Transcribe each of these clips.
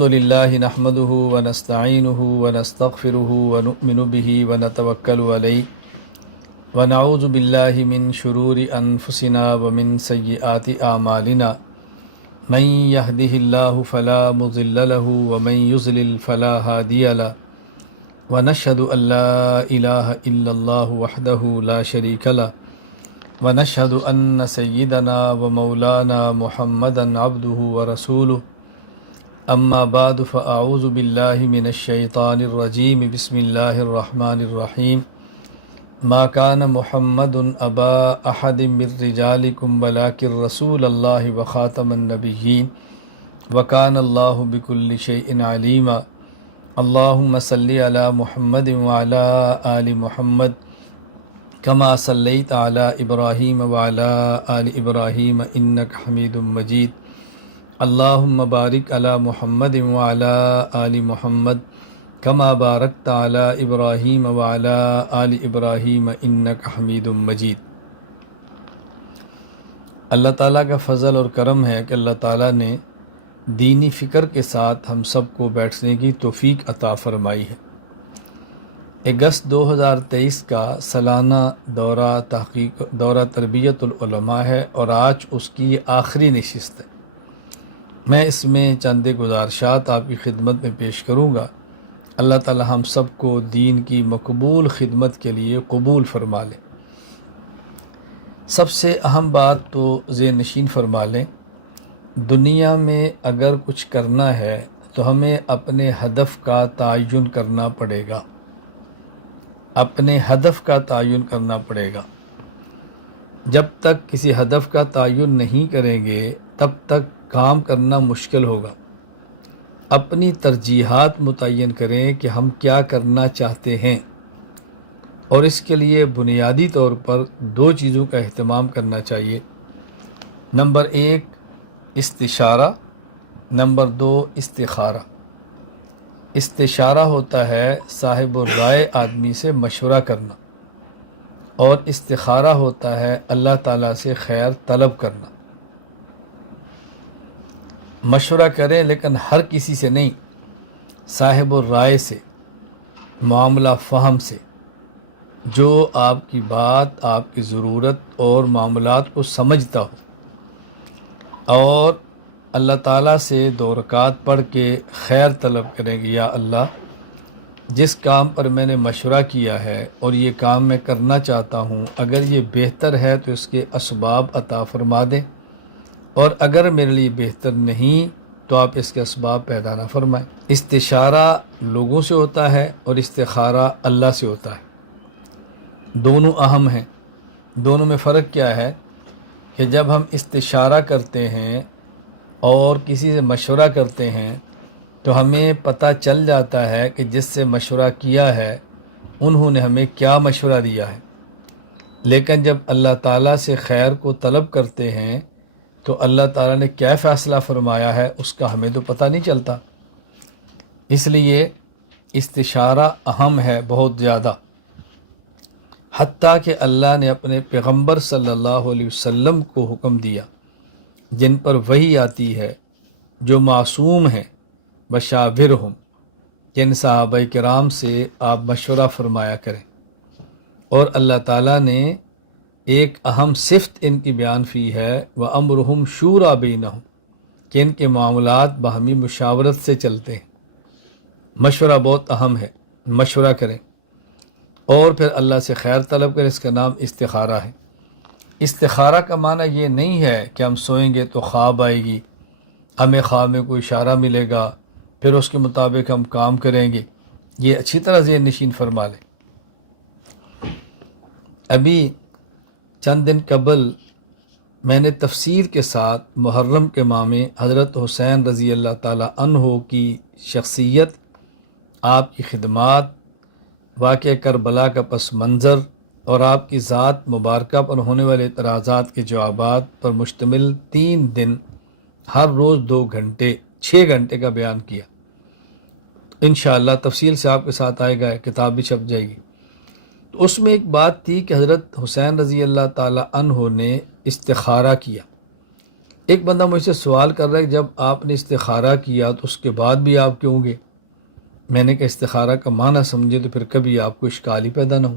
الحمد للہ نحمده ونستعینه ونستغفره ونؤمن به ونتوکل علیہ ونعوذ باللہ من شرور انفسنا ومن سیئات اعمالنا من یهده اللہ فلا مضل له ومن یضلل فلا ہادی له ونشهد ان لا الہ الا اللہ وحدہ لا شریک له ونشهد ان سیدنا ومولانا محمدا عبدہ ورسولہ اما بعد فاعوذ باللہ من الشیطان الرجیم بسم اللہ الرحمن الرحیم ما کان محمد ابا احد من رجالکم ولکن رسول اللہ وخاتم النبیین وکان اللہ بکل شیء علیما اللہم صلی علی محمد وعلی آل محمد کما صلیت علی ابراہیم وعلی آل ابراہیم انک حمید مجید اللہم بارک علی محمد وعلی آل محمد کما بارکت علی ابراہیم وعلی آل ابراہیم انک حمید مجید۔ اللہ تعالیٰ کا فضل اور کرم ہے کہ اللہ تعالیٰ نے دینی فکر کے ساتھ ہم سب کو بیٹھنے کی توفیق عطا فرمائی ہے۔ اگست 2023 کا سالانہ دورہ تربیت العلماء ہے اور آج اس کی آخری نشست ہے۔ میں اس میں چند گزارشات آپ کی خدمت میں پیش کروں گا۔ اللہ تعالی ہم سب کو دین کی مقبول خدمت کے لیے قبول فرما لے۔ سب سے اہم بات تو ذہن نشین فرما لیں، دنیا میں اگر کچھ کرنا ہے تو ہمیں اپنے ہدف کا تعین کرنا پڑے گا۔ اپنے ہدف کا تعین کرنا پڑے گا۔ جب تک کسی ہدف کا تعین نہیں کریں گے تب تک کام کرنا مشکل ہوگا۔ اپنی ترجیحات متعین کریں کہ ہم کیا کرنا چاہتے ہیں، اور اس کے لیے بنیادی طور پر دو چیزوں کا اہتمام کرنا چاہیے۔ نمبر 1 استشارہ، نمبر 2 استخارہ۔ استشارہ ہوتا ہے صاحب الرائے آدمی سے مشورہ کرنا، اور استخارہ ہوتا ہے اللہ تعالیٰ سے خیر طلب کرنا۔ مشورہ کریں لیکن ہر کسی سے نہیں، صاحب الرائے سے، معاملہ فہم سے، جو آپ کی بات، آپ کی ضرورت اور معاملات کو سمجھتا ہو، اور اللہ تعالیٰ سے 2 رکعت پڑھ کے خیر طلب کریں گے، یا اللہ جس کام پر میں نے مشورہ کیا ہے اور یہ کام میں کرنا چاہتا ہوں، اگر یہ بہتر ہے تو اس کے اسباب عطا فرما دیں، اور اگر میرے لیے بہتر نہیں تو آپ اس کے اسباب پیدا نہ فرمائیں۔ استشارہ لوگوں سے ہوتا ہے اور استخارہ اللہ سے ہوتا ہے۔ دونوں اہم ہیں۔ دونوں میں فرق کیا ہے کہ جب ہم استشارہ کرتے ہیں اور کسی سے مشورہ کرتے ہیں تو ہمیں پتہ چل جاتا ہے کہ جس سے مشورہ کیا ہے انہوں نے ہمیں کیا مشورہ دیا ہے، لیکن جب اللہ تعالیٰ سے خیر کو طلب کرتے ہیں تو اللہ تعالیٰ نے کیا فیصلہ فرمایا ہے اس کا ہمیں تو پتہ نہیں چلتا۔ اس لیے استشارہ اہم ہے بہت زیادہ، حتیٰ کہ اللہ نے اپنے پیغمبر صلی اللہ علیہ وسلم کو حکم دیا، جن پر وحی آتی ہے، جو معصوم ہیں، بشاورہم، جن صحابہ کرام سے آپ مشورہ فرمایا کریں۔ اور اللہ تعالیٰ نے ایک اہم صفت ان کی بیان کی ہے، وَأَمْرُهُمْ شُورَىٰ بَيْنَهُمْ، کہ ان کے معاملات باہمی مشاورت سے چلتے ہیں۔ مشورہ بہت اہم ہے، مشورہ کریں اور پھر اللہ سے خیر طلب کریں۔ اس کا نام استخارہ ہے۔ استخارہ کا معنی یہ نہیں ہے کہ ہم سوئیں گے تو خواب آئے گی، ہمیں خواب میں کوئی اشارہ ملے گا، پھر اس کے مطابق ہم کام کریں گے۔ یہ اچھی طرح ذہن نشین فرما لیں۔ ابھی چند دن قبل میں نے تفسیر کے ساتھ محرم کے ماہ میں حضرت حسین رضی اللہ تعالیٰ عنہ کی شخصیت، آپ کی خدمات، واقعہ کربلا کا پس منظر اور آپ کی ذات مبارکہ پر ہونے والے اعتراضات کے جوابات پر مشتمل 3 دن ہر روز 2 گھنٹے 6 گھنٹے کا بیان کیا۔ انشاءاللہ تفصیل سے آپ کے ساتھ آئے گا، کتاب بھی چھپ جائے گی۔ تو اس میں ایک بات تھی کہ حضرت حسین رضی اللہ تعالیٰ عنہ نے استخارہ کیا۔ ایک بندہ مجھ سے سوال کر رہا ہے کہ جب آپ نے استخارہ کیا تو اس کے بعد بھی آپ کیوں گے؟ میں نے کہا استخارہ کا معنی سمجھے تو پھر کبھی آپ کو اشکال ہی پیدا نہ ہو۔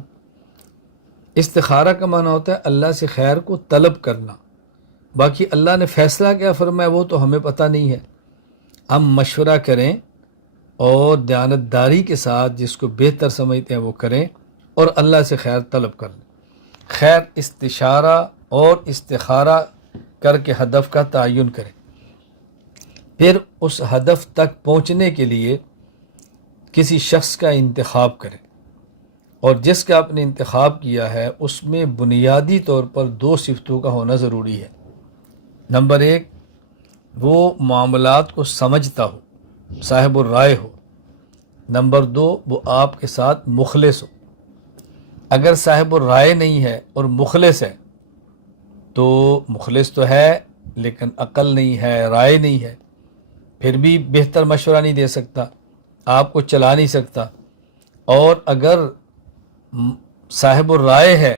استخارہ کا معنی ہوتا ہے اللہ سے خیر کو طلب کرنا، باقی اللہ نے فیصلہ کیا فرمایا وہ تو ہمیں پتہ نہیں ہے۔ ہم مشورہ کریں اور دیانتداری کے ساتھ جس کو بہتر سمجھتے ہیں وہ کریں اور اللہ سے خیر طلب کر لیں۔ خیر استشارہ اور استخارہ کر کے ہدف کا تعین کریں، پھر اس ہدف تک پہنچنے کے لیے کسی شخص کا انتخاب کریں، اور جس کا آپ نے انتخاب کیا ہے اس میں بنیادی طور پر 2 صفتوں کا ہونا ضروری ہے۔ نمبر 1، وہ معاملات کو سمجھتا ہو، صاحب الرائے ہو۔ نمبر 2، وہ آپ کے ساتھ مخلص ہو۔ اگر صاحب الرائے نہیں ہے اور مخلص ہے تو مخلص تو ہے لیکن عقل نہیں ہے، رائے نہیں ہے، پھر بھی بہتر مشورہ نہیں دے سکتا، آپ کو چلا نہیں سکتا۔ اور اگر صاحب الرائے ہے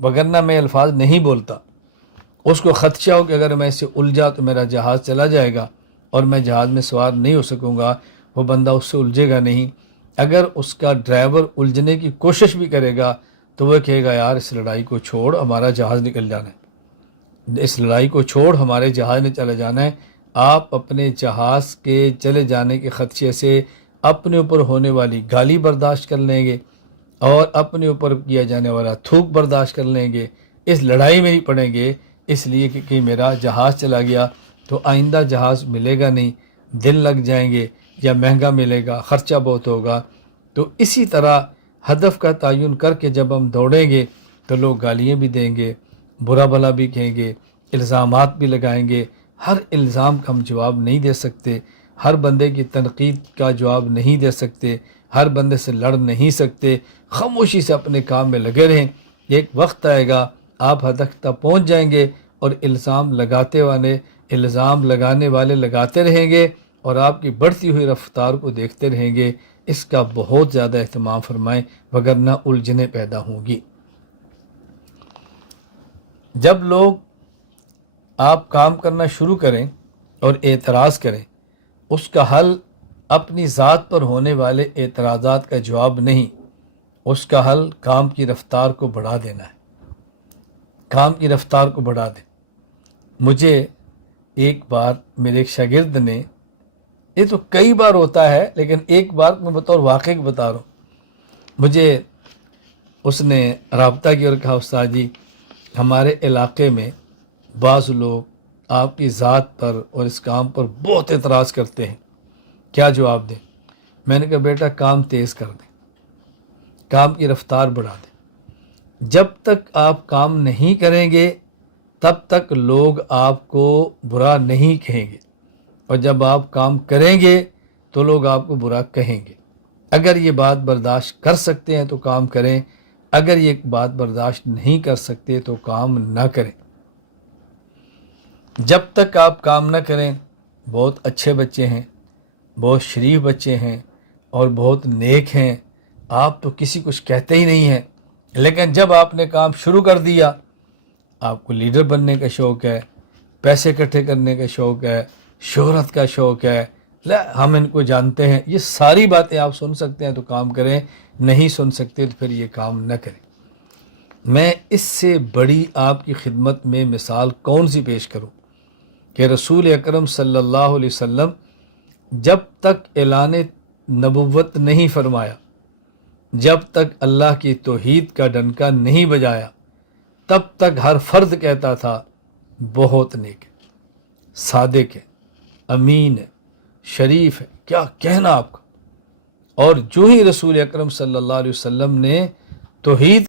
وگرنہ میں الفاظ نہیں بولتا۔ اس کو خدشہ ہو کہ اگر میں اسے الجھا تو میرا جہاز چلا جائے گا اور میں جہاز میں سوار نہیں ہو سکوں گا، وہ بندہ اس سے الجھے گا نہیں۔ اگر اس کا ڈرائیور الجھنے کی کوشش بھی کرے گا تو وہ کہے گا یار اس لڑائی کو چھوڑ، ہمارا جہاز نکل جانا ہے، اس لڑائی کو چھوڑ، ہمارے جہاز نے چلا جانا ہے۔ آپ اپنے جہاز کے چلے جانے کے خدشے سے اپنے اوپر ہونے والی گالی برداشت کر لیں گے اور اپنے اوپر کیا جانے والا تھوک برداشت کر لیں گے، اس لڑائی میں ہی پڑیں گے، اس لیے کہ میرا جہاز چلا گیا تو آئندہ جہاز ملے گا نہیں، دن لگ جائیں گے یا مہنگا ملے گا، خرچہ بہت ہوگا۔ تو اسی طرح ہدف کا تعین کر کے جب ہم دوڑیں گے تو لوگ گالیاں بھی دیں گے، برا بھلا بھی کہیں گے، الزامات بھی لگائیں گے۔ ہر الزام کا ہم جواب نہیں دے سکتے، ہر بندے کی تنقید کا جواب نہیں دے سکتے، ہر بندے سے لڑ نہیں سکتے۔ خاموشی سے اپنے کام میں لگے رہیں، ایک وقت آئے گا آپ ہدف تک پہنچ جائیں گے اور الزام لگانے والے لگاتے رہیں گے اور آپ کی بڑھتی ہوئی رفتار کو دیکھتے رہیں گے۔ اس کا بہت زیادہ اہتمام فرمائیں وگرنہ الجھنیں پیدا ہوں گی۔ جب لوگ آپ کام کرنا شروع کریں اور اعتراض کریں، اس کا حل اپنی ذات پر ہونے والے اعتراضات کا جواب نہیں، اس کا حل کام کی رفتار کو بڑھا دینا ہے۔ کام کی رفتار کو بڑھا دیں۔ مجھے ایک بار میرے ایک شاگرد نے، یہ تو کئی بار ہوتا ہے لیکن ایک بار میں بطور واقعہ بتا رہا ہوں، مجھے اس نے رابطہ کیا اور کہا استاد جی ہمارے علاقے میں بعض لوگ آپ کی ذات پر اور اس کام پر بہت اعتراض کرتے ہیں، کیا جواب دیں؟ میں نے کہا بیٹا کام تیز کر دیں، کام کی رفتار بڑھا دیں۔ جب تک آپ کام نہیں کریں گے تب تک لوگ آپ کو برا نہیں کہیں گے، اور جب آپ کام کریں گے تو لوگ آپ کو برا کہیں گے۔ اگر یہ بات برداشت کر سکتے ہیں تو کام کریں، اگر یہ بات برداشت نہیں کر سکتے تو کام نہ کریں۔ جب تک آپ کام نہ کریں، بہت اچھے بچے ہیں، بہت شریف بچے ہیں اور بہت نیک ہیں، آپ تو کسی کچھ کہتے ہی نہیں ہیں، لیکن جب آپ نے کام شروع کر دیا، آپ کو لیڈر بننے کا شوق ہے، پیسے اکٹھے کرنے کا شوق ہے، شہرت کا شوق ہے، ہم ان کو جانتے ہیں، یہ ساری باتیں آپ سن سکتے ہیں تو کام کریں، نہیں سن سکتے تو پھر یہ کام نہ کریں۔ میں اس سے بڑی آپ کی خدمت میں مثال کون سی پیش کروں کہ رسول اکرم صلی اللہ علیہ وسلم جب تک اعلان نبوت نہیں فرمایا، جب تک اللہ کی توحید کا ڈنکا نہیں بجایا، تب تک ہر فرد کہتا تھا بہت نیک ہے، صادق ہے، امین ہے، شریف ہے، کیا کہنا آپ کا۔ اور جو ہی رسول اکرم صلی اللہ علیہ وسلم نے توحید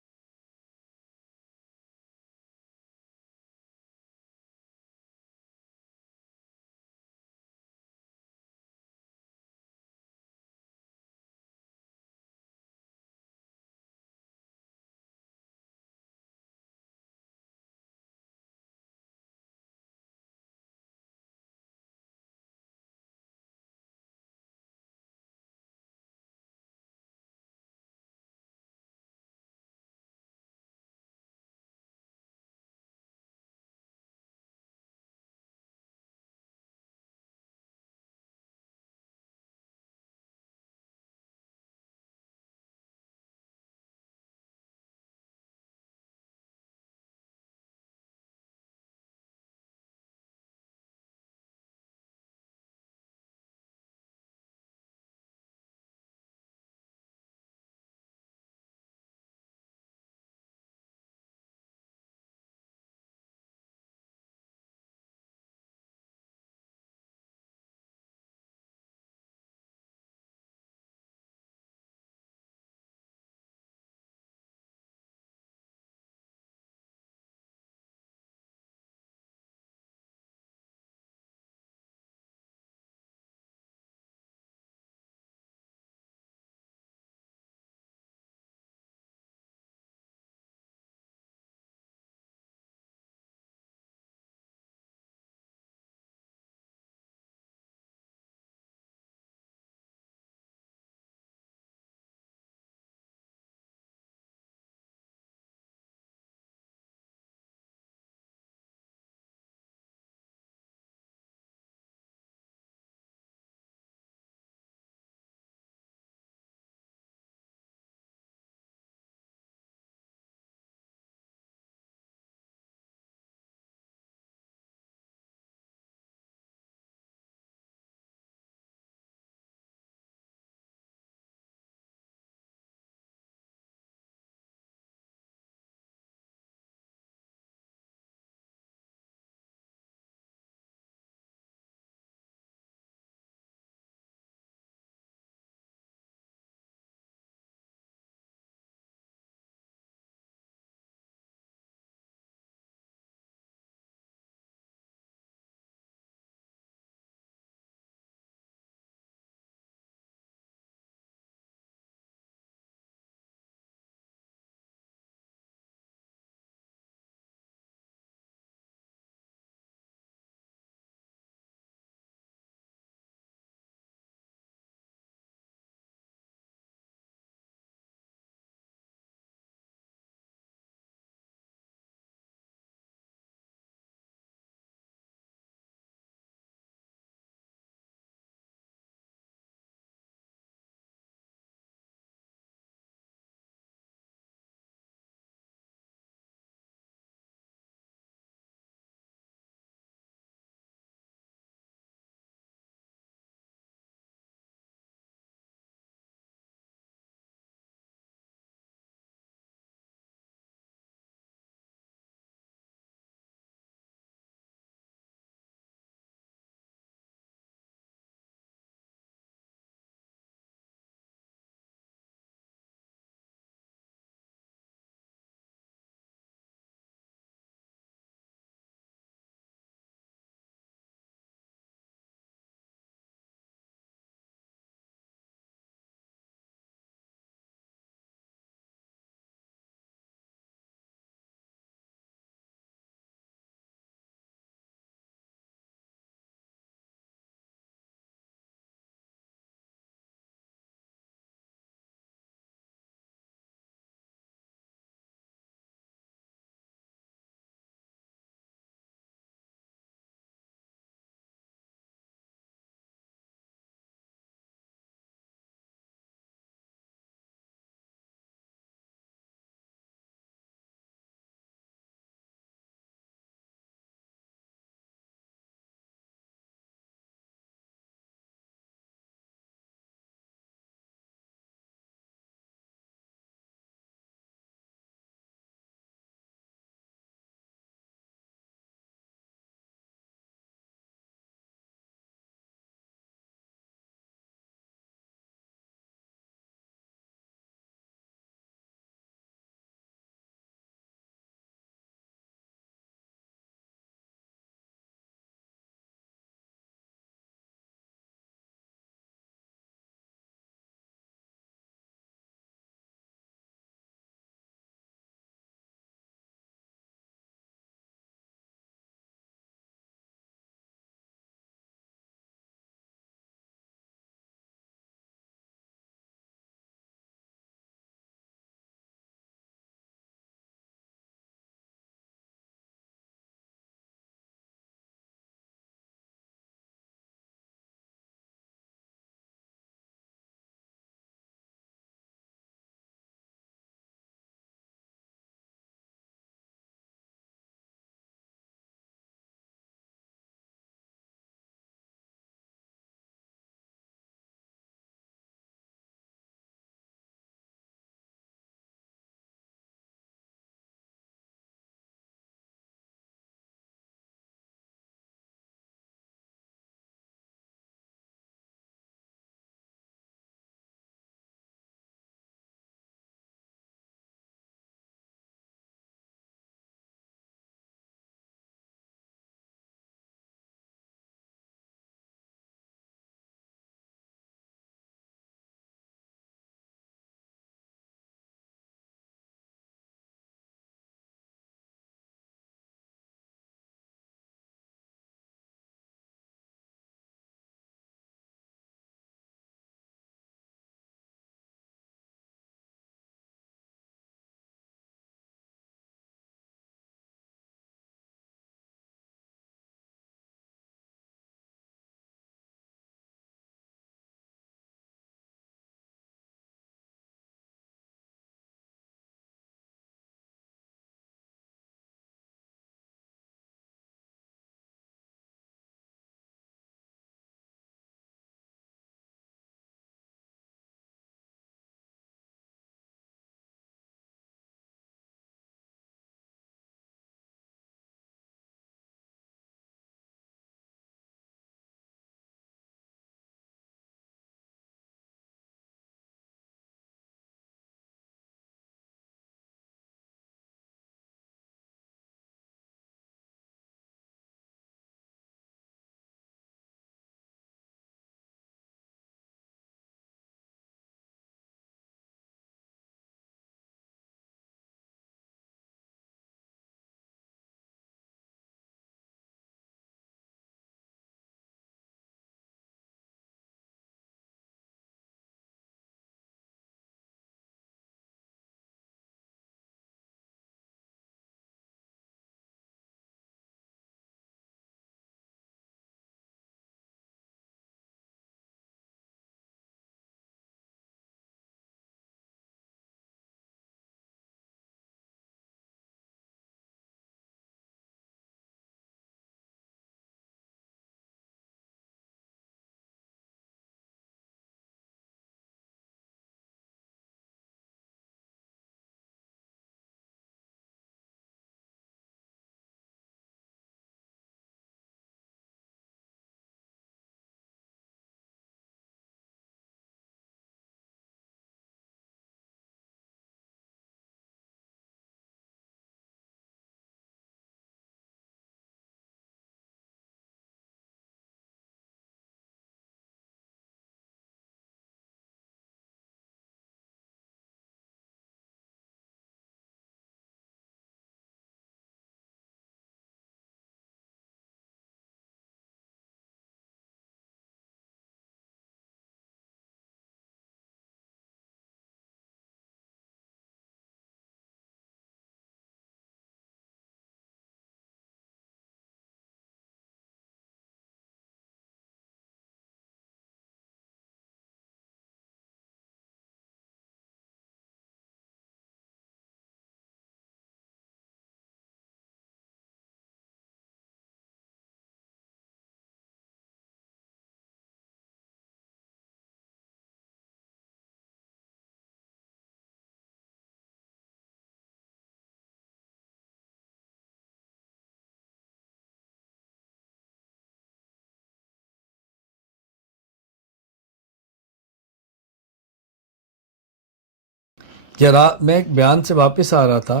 کہ رات میں ایک بیان سے واپس آ رہا تھا،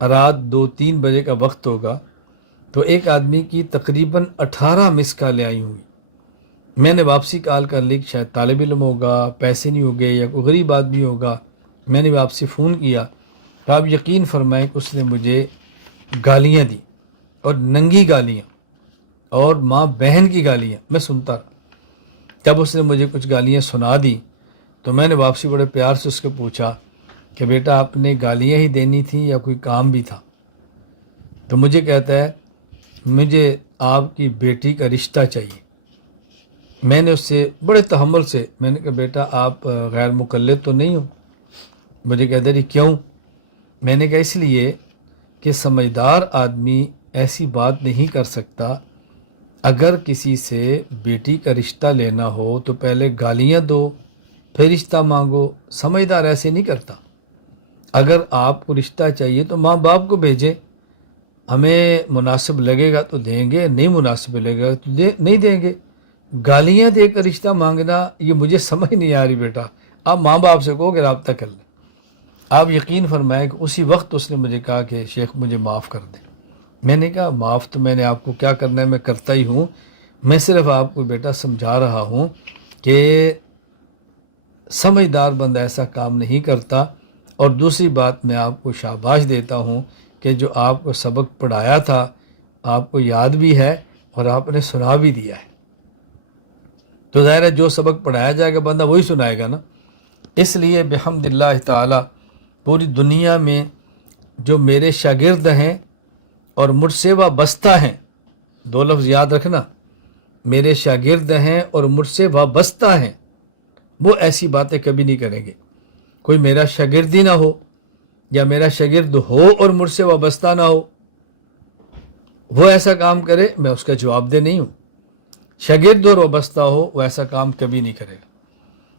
رات 2-3 بجے کا وقت ہوگا، تو ایک آدمی کی تقریباً 18 مس کالیں آئی ہوئی۔ میں نے واپسی کال کر لی کہ شاید طالب علم ہوگا، پیسے نہیں ہوگے، یا کوئی غریب آدمی ہوگا۔ میں نے واپسی فون کیا تو آپ یقین فرمائیں کہ اس نے مجھے گالیاں دی، اور ننگی گالیاں، اور ماں بہن کی گالیاں میں سنتا رہا۔ جب اس نے مجھے کچھ گالیاں سنا دی تو میں نے واپسی بڑے پیار سے اس کو پوچھا کہ بیٹا آپ نے گالیاں ہی دینی تھیں یا کوئی کام بھی تھا؟ تو مجھے کہتا ہے مجھے آپ کی بیٹی کا رشتہ چاہیے۔ میں نے اس سے بڑے تحمل سے میں نے کہا بیٹا آپ غیر مقلد تو نہیں ہو؟ مجھے کہتا ہے کیوں؟ میں نے کہا اس لیے کہ سمجھدار آدمی ایسی بات نہیں کر سکتا، اگر کسی سے بیٹی کا رشتہ لینا ہو تو پہلے گالیاں دو پھر رشتہ مانگو۔ سمجھدار ایسے نہیں کرتا۔ اگر آپ کو رشتہ چاہیے تو ماں باپ کو بھیجیں، ہمیں مناسب لگے گا تو دیں گے، نہیں مناسب لگے گا تو نہیں دیں گے۔ گالیاں دے کر رشتہ مانگنا یہ مجھے سمجھ نہیں آ رہی بیٹا۔ آپ ماں باپ سے کہو کہ رابطہ کر لیں۔ آپ یقین فرمائیں کہ اسی وقت اس نے مجھے کہا کہ شیخ مجھے معاف کر دیں۔ میں نے کہا معاف تو میں نے آپ کو کیا کرنا ہے، میں کرتا ہی ہوں، میں صرف آپ کو بیٹا سمجھا رہا ہوں کہ سمجھدار بندہ ایسا کام نہیں کرتا۔ اور دوسری بات میں آپ کو شاباش دیتا ہوں کہ جو آپ کو سبق پڑھایا تھا آپ کو یاد بھی ہے اور آپ نے سنا بھی دیا ہے۔ تو ظاہر ہے جو سبق پڑھایا جائے گا بندہ وہی سنائے گا نا۔ اس لیے بحمد اللہ تعالی پوری دنیا میں جو میرے شاگرد ہیں اور مجھ سے وابستہ ہیں، دو لفظ یاد رکھنا، میرے شاگرد ہیں اور مجھ سے وابستہ ہیں، وہ ایسی باتیں کبھی نہیں کریں گے۔ کوئی میرا شاگرد ہی نہ ہو یا میرا شاگرد ہو اور مجھ سے وابستہ نہ ہو، وہ ایسا کام کرے میں اس کا جواب دہ نہیں ہوں۔ شاگرد اور وابستہ ہو وہ ایسا کام کبھی نہیں کرے گا۔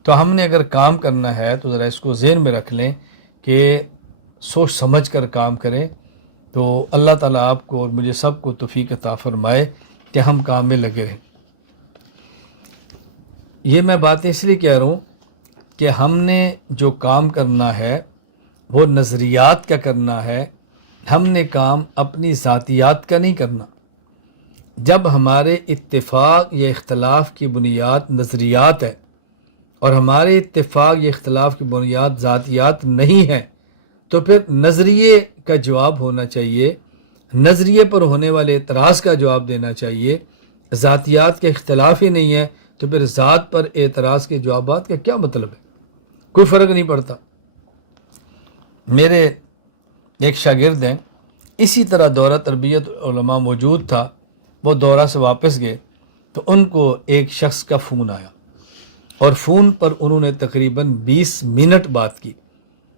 تو ہم نے اگر کام کرنا ہے تو ذرا اس کو ذہن میں رکھ لیں کہ سوچ سمجھ کر کام کریں، تو اللہ تعالیٰ آپ کو اور مجھے سب کو توفیق عطا فرمائے کہ ہم کام میں لگے رہیں۔ یہ میں باتیں اس لیے کہہ رہا ہوں کہ ہم نے جو کام کرنا ہے وہ نظریات کا کرنا ہے، ہم نے کام اپنی ذاتیات کا نہیں کرنا۔ جب ہمارے اتفاق یا اختلاف کی بنیاد نظریات ہے اور ہمارے اتفاق یا اختلاف کی بنیاد ذاتیات نہیں ہے تو پھر نظریے کا جواب ہونا چاہیے، نظریے پر ہونے والے اعتراض کا جواب دینا چاہیے۔ ذاتیات کا اختلاف ہی نہیں ہے تو پھر ذات پر اعتراض کے جوابات کا کیا مطلب ہے؟ کوئی فرق نہیں پڑتا۔ میرے ایک شاگرد ہیں، اسی طرح دورہ تربیت علماء موجود تھا، وہ دورہ سے واپس گئے تو ان کو ایک شخص کا فون آیا، اور فون پر انہوں نے تقریباً 20 منٹ بات کی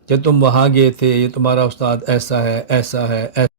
کہ تم وہاں گئے تھے، یہ تمہارا استاد ایسا ہے ایسا ہے ایسا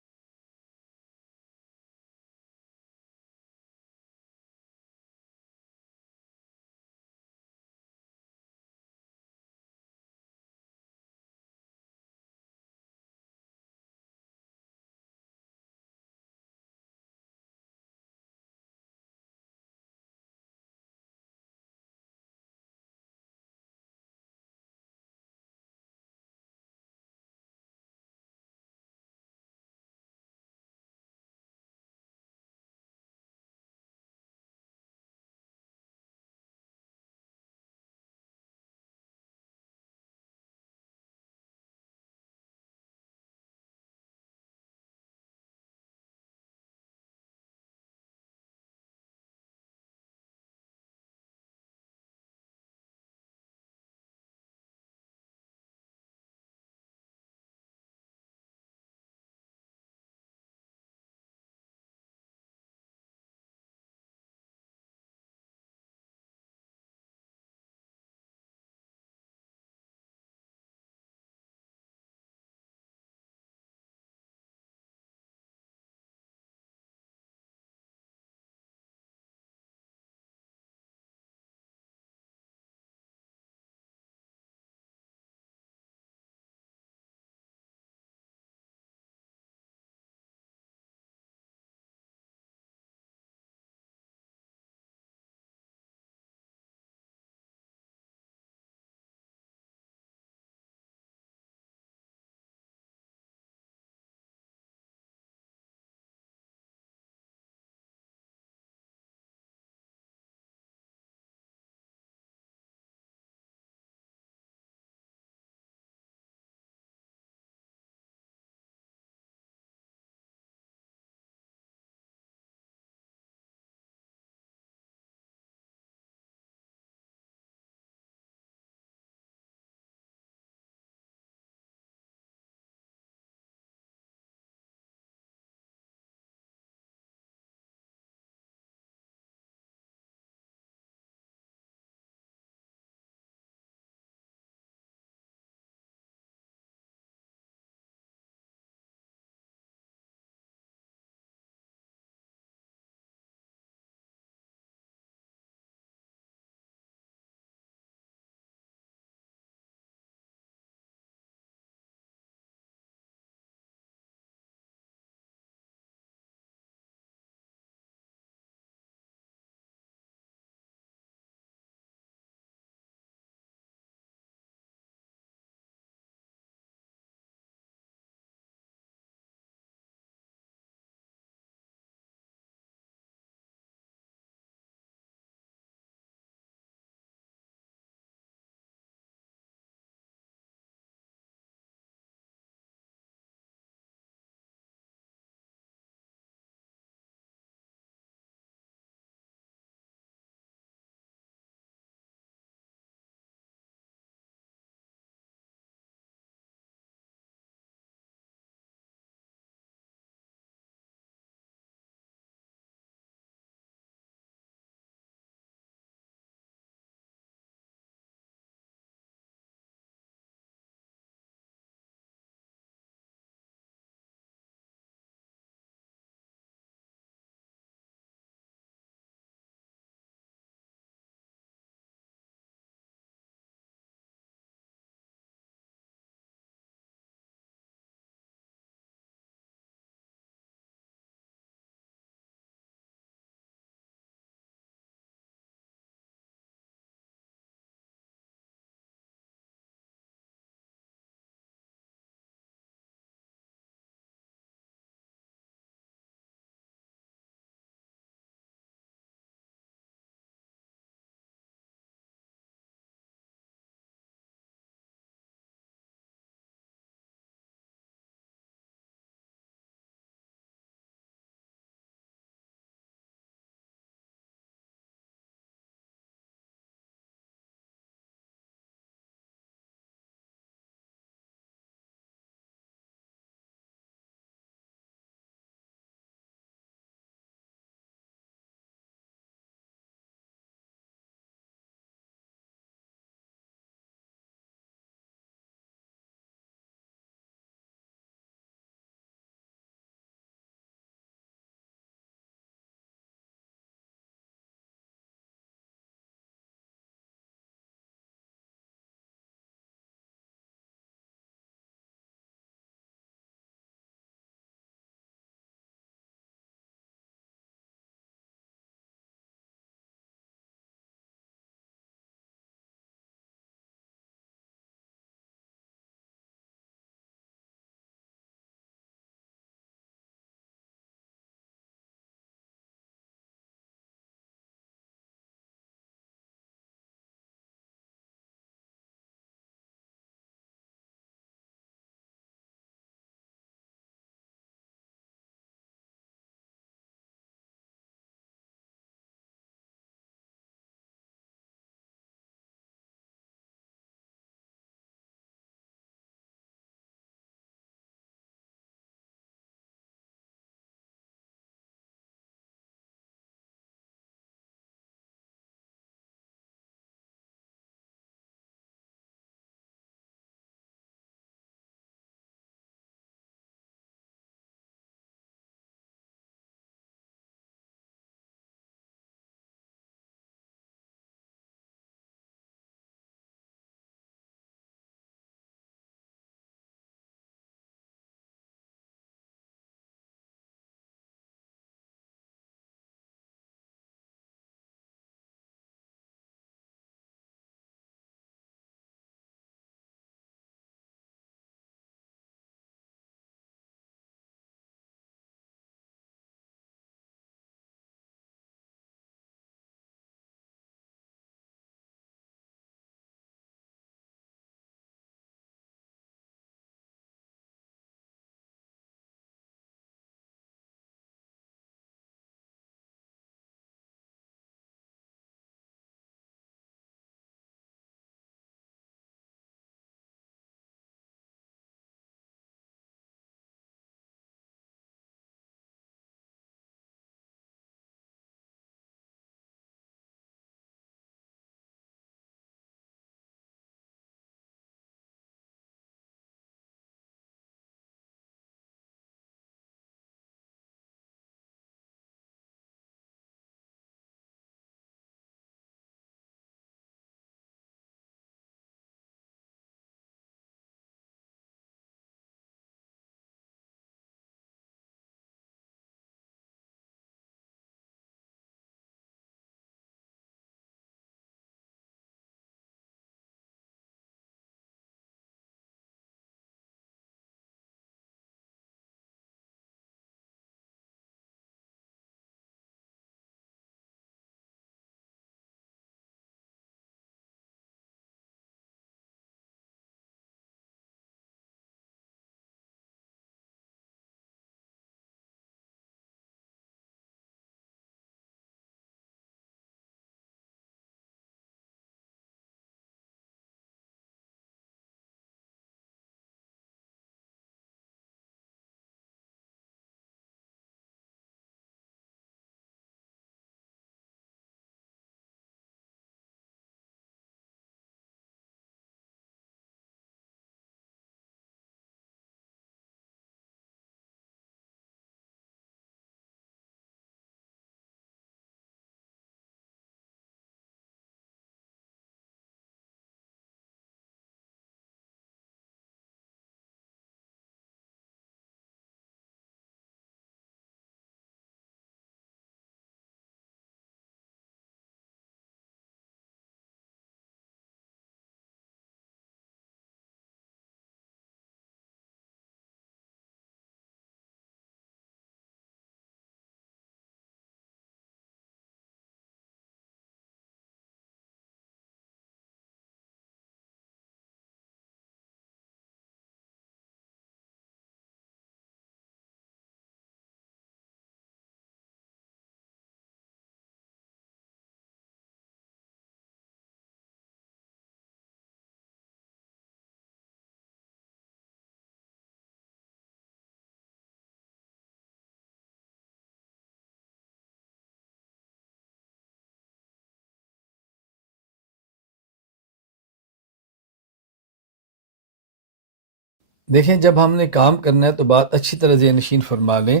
دیکھیں جب ہم نے کام کرنا ہے تو بات اچھی طرح ذہن نشین فرما لیں،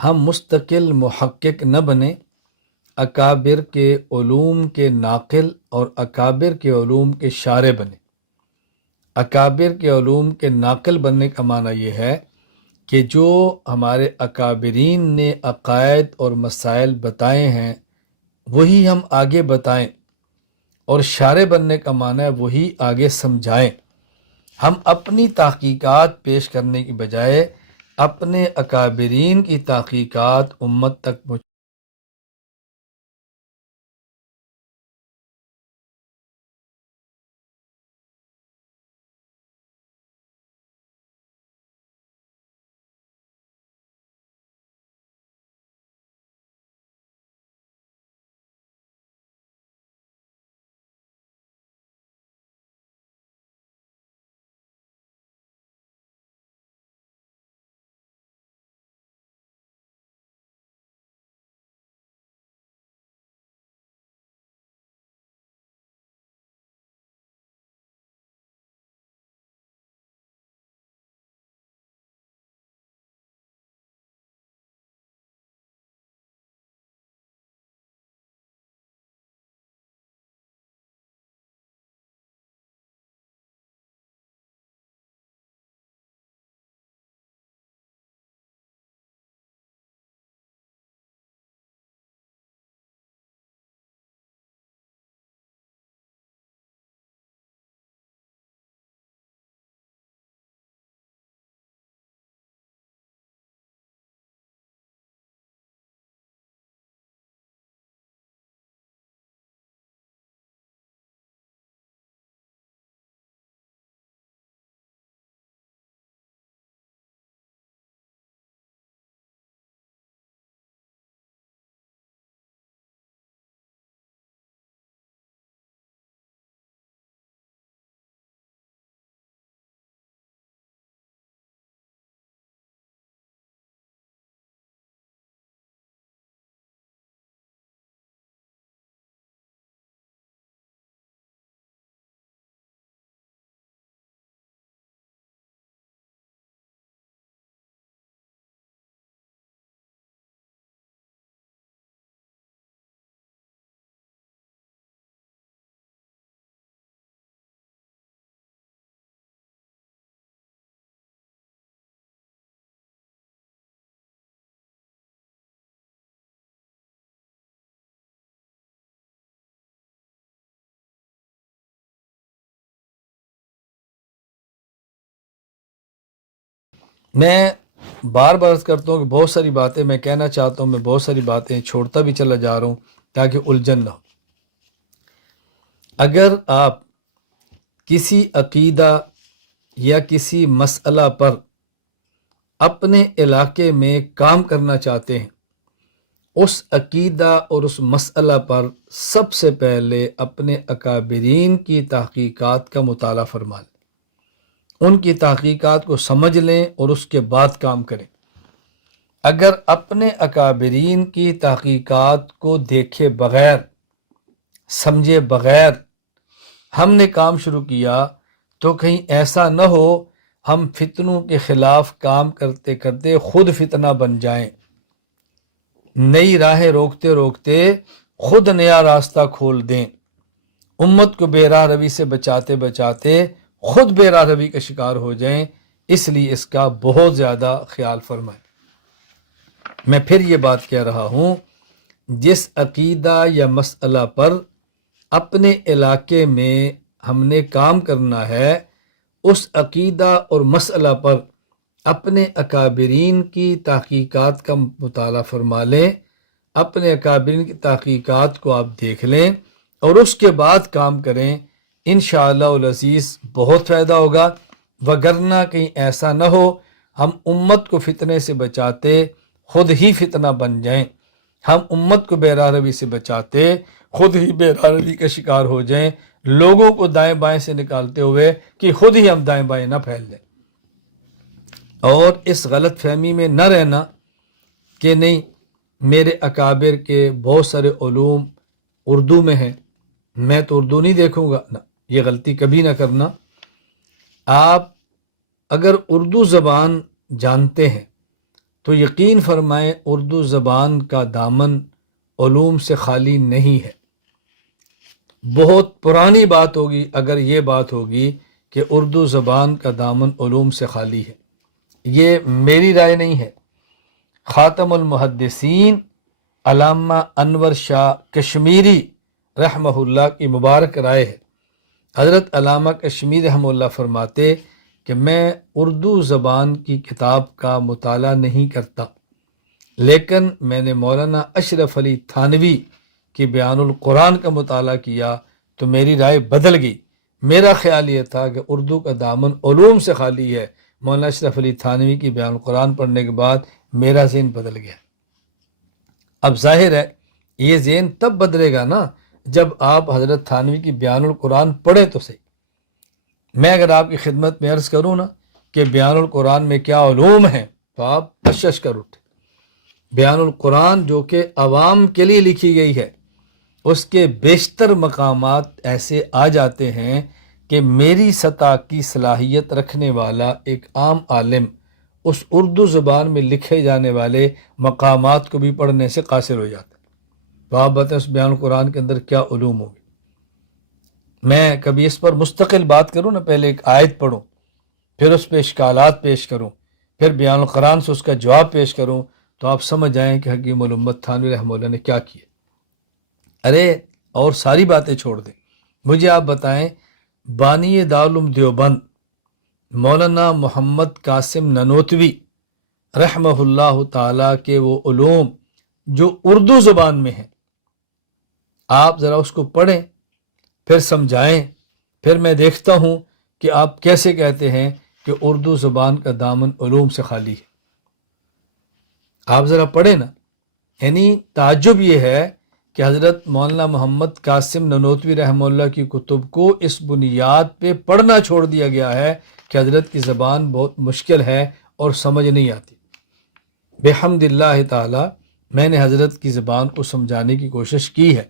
ہم مستقل محقق نہ بنیں، اکابر کے علوم کے ناقل اور اکابر کے علوم کے شارح بنیں۔ اکابر کے علوم کے ناقل بننے کا معنی یہ ہے کہ جو ہمارے اکابرین نے عقائد اور مسائل بتائے ہیں وہی ہم آگے بتائیں، اور شارح بننے کا معنی ہے وہی آگے سمجھائیں۔ ہم اپنی تحقیقات پیش کرنے کی بجائے اپنے اکابرین کی تحقیقات امت تک پہنچائیں۔ میں بار بار عرض کرتا ہوں کہ بہت ساری باتیں میں کہنا چاہتا ہوں، میں بہت ساری باتیں چھوڑتا بھی چلا جا رہا ہوں تاکہ الجھن نہ ہو۔ اگر آپ کسی عقیدہ یا کسی مسئلہ پر اپنے علاقے میں کام کرنا چاہتے ہیں، اس عقیدہ اور اس مسئلہ پر سب سے پہلے اپنے اکابرین کی تحقیقات کا مطالعہ فرما لیں، ان کی تحقیقات کو سمجھ لیں اور اس کے بعد کام کریں۔ اگر اپنے اکابرین کی تحقیقات کو دیکھے بغیر، سمجھے بغیر ہم نے کام شروع کیا تو کہیں ایسا نہ ہو ہم فتنوں کے خلاف کام کرتے کرتے خود فتنہ بن جائیں، نئی راہیں روکتے روکتے خود نیا راستہ کھول دیں، امت کو بے راہ روی سے بچاتے بچاتے خود بے راہ روی کا شکار ہو جائیں۔ اس لیے اس کا بہت زیادہ خیال فرمائیں۔ میں پھر یہ بات کہہ رہا ہوں، جس عقیدہ یا مسئلہ پر اپنے علاقے میں ہم نے کام کرنا ہے، اس عقیدہ اور مسئلہ پر اپنے اکابرین کی تحقیقات کا مطالعہ فرما لیں، اپنے اکابرین کی تحقیقات کو آپ دیکھ لیں اور اس کے بعد کام کریں، انشاءاللہ العزیز بہت فائدہ ہوگا۔ وگرنہ کہیں ایسا نہ ہو ہم امت کو فتنے سے بچاتے خود ہی فتنہ بن جائیں، ہم امت کو بے راہ روی سے بچاتے خود ہی بے راہ روی کا شکار ہو جائیں، لوگوں کو دائیں بائیں سے نکالتے ہوئے کہ خود ہی ہم دائیں بائیں نہ پھیل جائیں۔ اور اس غلط فہمی میں نہ رہنا کہ نہیں میرے اکابر کے بہت سارے علوم اردو میں ہیں، میں تو اردو نہیں دیکھوں گا، نہ، یہ غلطی کبھی نہ کرنا۔ آپ اگر اردو زبان جانتے ہیں تو یقین فرمائیں اردو زبان کا دامن علوم سے خالی نہیں ہے۔ بہت پرانی بات ہوگی اگر یہ بات ہوگی کہ اردو زبان کا دامن علوم سے خالی ہے۔ یہ میری رائے نہیں ہے، خاتم المحدثین علامہ انور شاہ کشمیری رحمہ اللہ کی مبارک رائے ہے۔ حضرت علامہ کشمیری رحمہ اللہ فرماتے کہ میں اردو زبان کی کتاب کا مطالعہ نہیں کرتا، لیکن میں نے مولانا اشرف علی تھانوی کی بیان القرآن کا مطالعہ کیا تو میری رائے بدل گئی۔ میرا خیال یہ تھا کہ اردو کا دامن علوم سے خالی ہے، مولانا اشرف علی تھانوی کی بیان القرآن پڑھنے کے بعد میرا ذہن بدل گیا۔ اب ظاہر ہے یہ ذہن تب بدلے گا نا جب آپ حضرت تھانوی کی بیان القرآن پڑھیں تو صحیح۔ میں اگر آپ کی خدمت میں عرض کروں نا کہ بیان القرآن میں کیا علوم ہیں تو آپ تشش کر اٹھے۔ بیان القرآن جو کہ عوام کے لیے لکھی گئی ہے، اس کے بیشتر مقامات ایسے آ جاتے ہیں کہ میری سطح کی صلاحیت رکھنے والا ایک عام عالم اس اردو زبان میں لکھے جانے والے مقامات کو بھی پڑھنے سے قاصر ہو جاتا ہے۔ تو آپ بتائیں اس بیان القرآن کے اندر کیا علوم ہوگی؟ میں کبھی اس پر مستقل بات کروں نا، پہلے ایک آیت پڑھوں، پھر اس پہ اشکالات پیش کروں، پھر بیان القرآن سے اس کا جواب پیش کروں، تو آپ سمجھ جائیں کہ حکیم الامت تھانوی رحمہ اللہ نے کیا کیا۔ ارے اور ساری باتیں چھوڑ دیں، مجھے آپ بتائیں بانی دارالعلوم دیوبند مولانا محمد قاسم ننوتوی رحمہ اللہ تعالیٰ کے وہ علوم جو اردو زبان میں ہیں، آپ ذرا اس کو پڑھیں، پھر سمجھائیں، پھر میں دیکھتا ہوں کہ آپ کیسے کہتے ہیں کہ اردو زبان کا دامن علوم سے خالی ہے۔ آپ ذرا پڑھیں نا۔ یعنی تعجب یہ ہے کہ حضرت مولانا محمد قاسم ننوتوی رحمہ اللہ کی کتب کو اس بنیاد پہ پڑھنا چھوڑ دیا گیا ہے کہ حضرت کی زبان بہت مشکل ہے اور سمجھ نہیں آتی۔ بحمد اللہ تعالی میں نے حضرت کی زبان کو سمجھانے کی کوشش کی ہے۔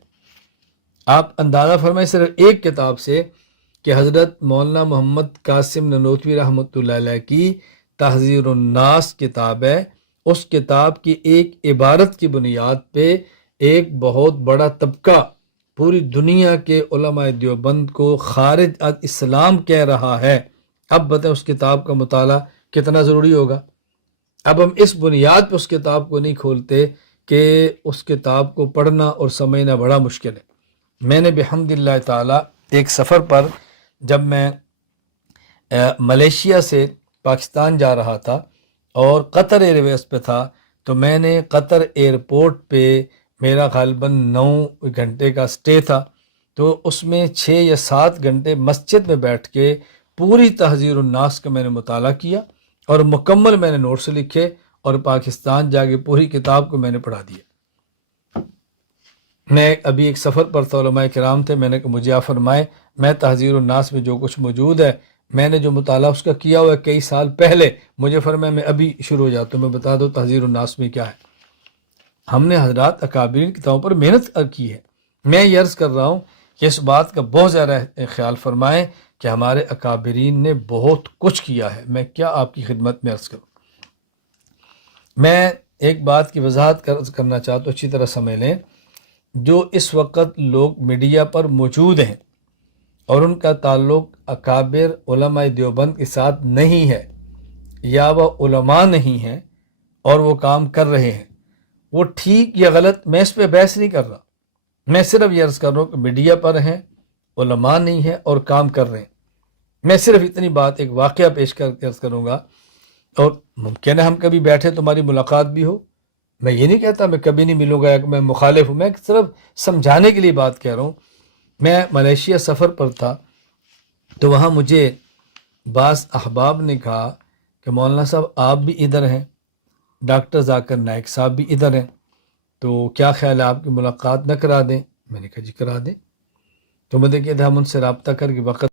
آپ اندازہ فرمائیں صرف ایک کتاب سے کہ حضرت مولانا محمد قاسم ننوتوی رحمۃ اللہ علیہ کی تحذیر الناس کتاب ہے، اس کتاب کی ایک عبارت کی بنیاد پہ ایک بہت بڑا طبقہ پوری دنیا کے علماء دیوبند کو خارج از اسلام کہہ رہا ہے۔ اب بتائیں اس کتاب کا مطالعہ کتنا ضروری ہوگا۔ اب ہم اس بنیاد پہ اس کتاب کو نہیں کھولتے کہ اس کتاب کو پڑھنا اور سمجھنا بڑا مشکل ہے۔ میں نے بحمد اللہ تعالیٰ ایک سفر پر جب میں ملیشیا سے پاکستان جا رہا تھا اور قطر ایئر ویز پہ تھا، تو میں نے قطر ایئرپورٹ پہ میرا غالباً 9 گھنٹے کا سٹے تھا، تو اس میں 6 یا 7 گھنٹے مسجد میں بیٹھ کے پوری تحذیر الناس کا میں نے مطالعہ کیا اور مکمل میں نے نوٹس لکھے اور پاکستان جا کے پوری کتاب کو میں نے پڑھا دیا۔ میں ابھی ایک سفر پر تھا، علماء کرام تھے، میں نے کہا مجھے آپ فرمائے میں تحذیر الناس میں جو کچھ موجود ہے میں نے جو مطالعہ اس کا کیا ہوا ہے کئی سال پہلے، مجھے فرمایا میں ابھی شروع ہو جاتا ہوں، میں بتا دو تحذیر الناس میں کیا ہے۔ ہم نے حضرات اکابرین کتابوں پر محنت کی ہے۔ میں یہ عرض کر رہا ہوں کہ اس بات کا بہت زیادہ خیال فرمائیں کہ ہمارے اکابرین نے بہت کچھ کیا ہے۔ میں کیا آپ کی خدمت میں عرض کروں۔ میں ایک بات کی وضاحت کرنا چاہتا ہوں، اچھی طرح سمجھ لیں۔ جو اس وقت لوگ میڈیا پر موجود ہیں اور ان کا تعلق اکابر علماء دیوبند کے ساتھ نہیں ہے یا وہ علماء نہیں ہیں اور وہ کام کر رہے ہیں، وہ ٹھیک یا غلط میں اس پہ بحث نہیں کر رہا۔ میں صرف یہ عرض کر رہا ہوں کہ میڈیا پر ہیں، علماء نہیں ہیں اور کام کر رہے ہیں۔ میں صرف اتنی بات ایک واقعہ پیش کر کے عرض کروں گا، اور ممکن ہے ہم کبھی بیٹھے تمہاری ملاقات بھی ہو۔ میں یہ نہیں کہتا میں کبھی نہیں ملوں گا یا کہ میں مخالف ہوں، میں صرف سمجھانے کے لیے بات کہہ رہا ہوں۔ میں ملیشیا سفر پر تھا تو وہاں مجھے بعض احباب نے کہا کہ مولانا صاحب آپ بھی ادھر ہیں، ڈاکٹر ذاکر نائک صاحب بھی ادھر ہیں، تو کیا خیال ہے آپ کی ملاقات نہ کرا دیں؟ میں نے کہا جی کرا دیں۔ تو مجھے کہتے ہم ان سے رابطہ کر کے وقت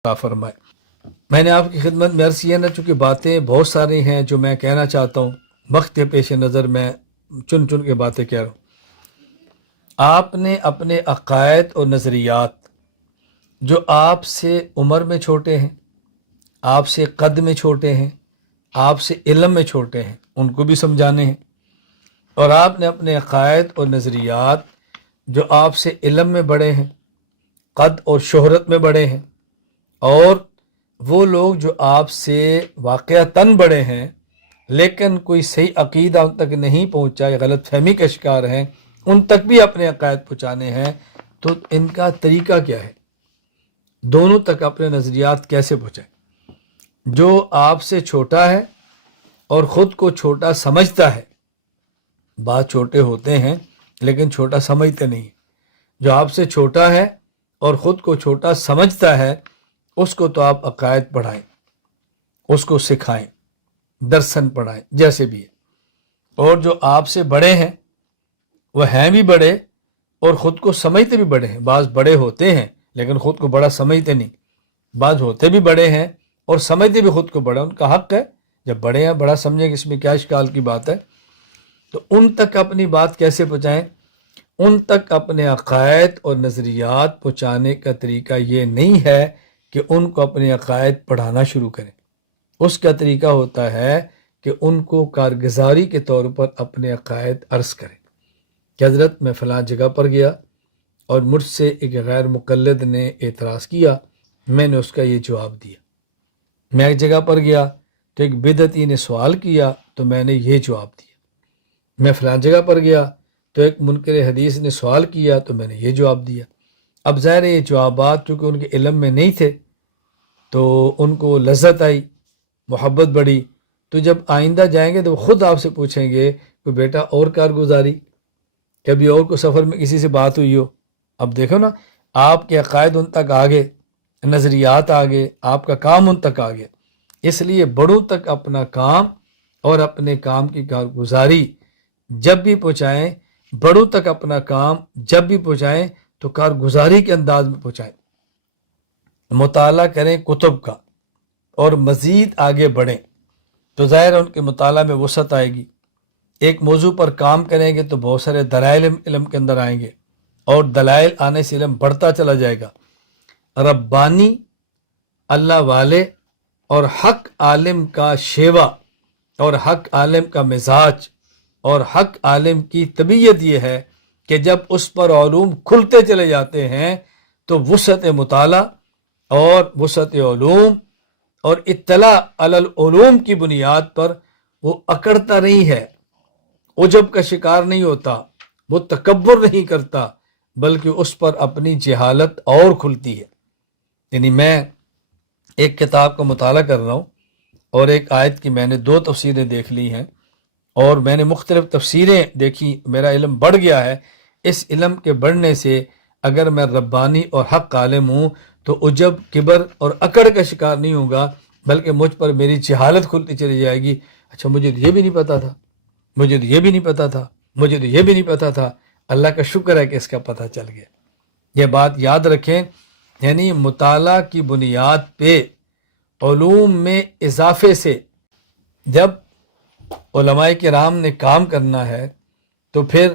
عطا فرمائے۔ میں نے آپ کی خدمت میں عرض کیا نا، چونکہ باتیں بہت ساری ہیں جو میں کہنا چاہتا ہوں، وقت کے پیش نظر میں چن چن کے باتیں کہہ رہا ہوں۔ آپ نے اپنے عقائد اور نظریات جو آپ سے عمر میں چھوٹے ہیں، آپ سے قد میں چھوٹے ہیں، آپ سے علم میں چھوٹے ہیں، ان کو بھی سمجھانے ہیں، اور آپ نے اپنے عقائد اور نظریات جو آپ سے علم میں بڑے ہیں، قد اور شہرت میں بڑے ہیں، اور وہ لوگ جو آپ سے واقعتاً بڑے ہیں لیکن کوئی صحیح عقیدہ ان تک نہیں پہنچا یا غلط فہمی کا شکار ہیں، ان تک بھی اپنے عقائد پہنچانے ہیں، تو ان کا طریقہ کیا ہے؟ دونوں تک اپنے نظریات کیسے پہنچائیں؟ جو آپ سے چھوٹا ہے اور خود کو چھوٹا سمجھتا ہے، بات چھوٹے ہوتے ہیں لیکن چھوٹا سمجھتے نہیں، جو آپ سے چھوٹا ہے اور خود کو چھوٹا سمجھتا ہے، اس کو تو آپ عقائد پڑھائیں، اس کو سکھائیں، درسن پڑھائیں، جیسے بھی ہے۔ اور جو آپ سے بڑے ہیں، وہ ہیں بھی بڑے اور خود کو سمجھتے بھی بڑے ہیں۔ بعض بڑے ہوتے ہیں لیکن خود کو بڑا سمجھتے نہیں، بعض ہوتے بھی بڑے ہیں اور سمجھتے بھی خود کو بڑا، ان کا حق ہے، جب بڑے ہیں بڑا سمجھیں کہ اس میں کیا اشکال کی بات ہے۔ تو ان تک اپنی بات کیسے پہنچائیں؟ ان تک اپنے عقائد اور نظریات پہنچانے کا طریقہ یہ نہیں ہے کہ ان کو اپنے عقائد پڑھانا شروع کریں۔ اس کا طریقہ ہوتا ہے کہ ان کو کارگزاری کے طور پر اپنے عقائد عرض کریں کہ حضرت میں فلاں جگہ پر گیا اور مجھ سے ایک غیر مقلد نے اعتراض کیا، میں نے اس کا یہ جواب دیا۔ میں ایک جگہ پر گیا تو ایک بدعتی نے سوال کیا تو میں نے یہ جواب دیا۔ میں فلاں جگہ پر گیا تو ایک منکر حدیث نے سوال کیا تو میں نے یہ جواب دیا۔ اب ظاہر یہ جوابات چونکہ ان کے علم میں نہیں تھے تو ان کو لذت آئی، محبت بڑھی، تو جب آئندہ جائیں گے تو وہ خود آپ سے پوچھیں گے کہ بیٹا اور کارگزاری، کبھی اور کو سفر میں کسی سے بات ہوئی ہو۔ اب دیکھو نا، آپ کے عقائد ان تک آگے، نظریات آگے، آپ کا کام ان تک آگے۔ اس لیے بڑوں تک اپنا کام اور اپنے کام کی کارگزاری جب بھی پہنچائیں، بڑوں تک اپنا کام جب بھی پہنچائیں تو کارگزاری کے انداز میں پہنچائیں، مطالعہ کریں کتب کا اور مزید آگے بڑھیں، تو ظاہر ان کے مطالعہ میں وسعت آئے گی۔ ایک موضوع پر کام کریں گے تو بہت سارے دلائل علم کے اندر آئیں گے، اور دلائل آنے سے علم بڑھتا چلا جائے گا۔ ربانی، اللہ والے اور حق عالم کا شیوا اور حق عالم کا مزاج اور حق عالم کی طبیعت یہ ہے کہ جب اس پر علوم کھلتے چلے جاتے ہیں تو وسعت مطالعہ اور وسعت علوم اور اطلاع علی العلوم کی بنیاد پر وہ اکڑتا نہیں ہے، عجب کا شکار نہیں ہوتا، وہ تکبر نہیں کرتا، بلکہ اس پر اپنی جہالت اور کھلتی ہے۔ یعنی میں ایک کتاب کا مطالعہ کر رہا ہوں اور ایک آیت کی میں نے 2 تفسیریں دیکھ لی ہیں اور میں نے مختلف تفسیریں دیکھی، میرا علم بڑھ گیا ہے۔ اس علم کے بڑھنے سے اگر میں ربانی اور حق عالم ہوں تو عجب، کبر اور اکڑ کا شکار نہیں ہوں گا، بلکہ مجھ پر میری جہالت کھلتی چلی جائے گی۔ اچھا مجھے تو یہ بھی نہیں پتا تھا، مجھے تو یہ بھی نہیں پتا تھا، مجھے تو یہ بھی نہیں پتا تھا۔ اللہ کا شکر ہے کہ اس کا پتہ چل گیا۔ یہ بات یاد رکھیں، یعنی مطالعہ کی بنیاد پہ علوم میں اضافے سے جب علماء کرام نے کام کرنا ہے تو پھر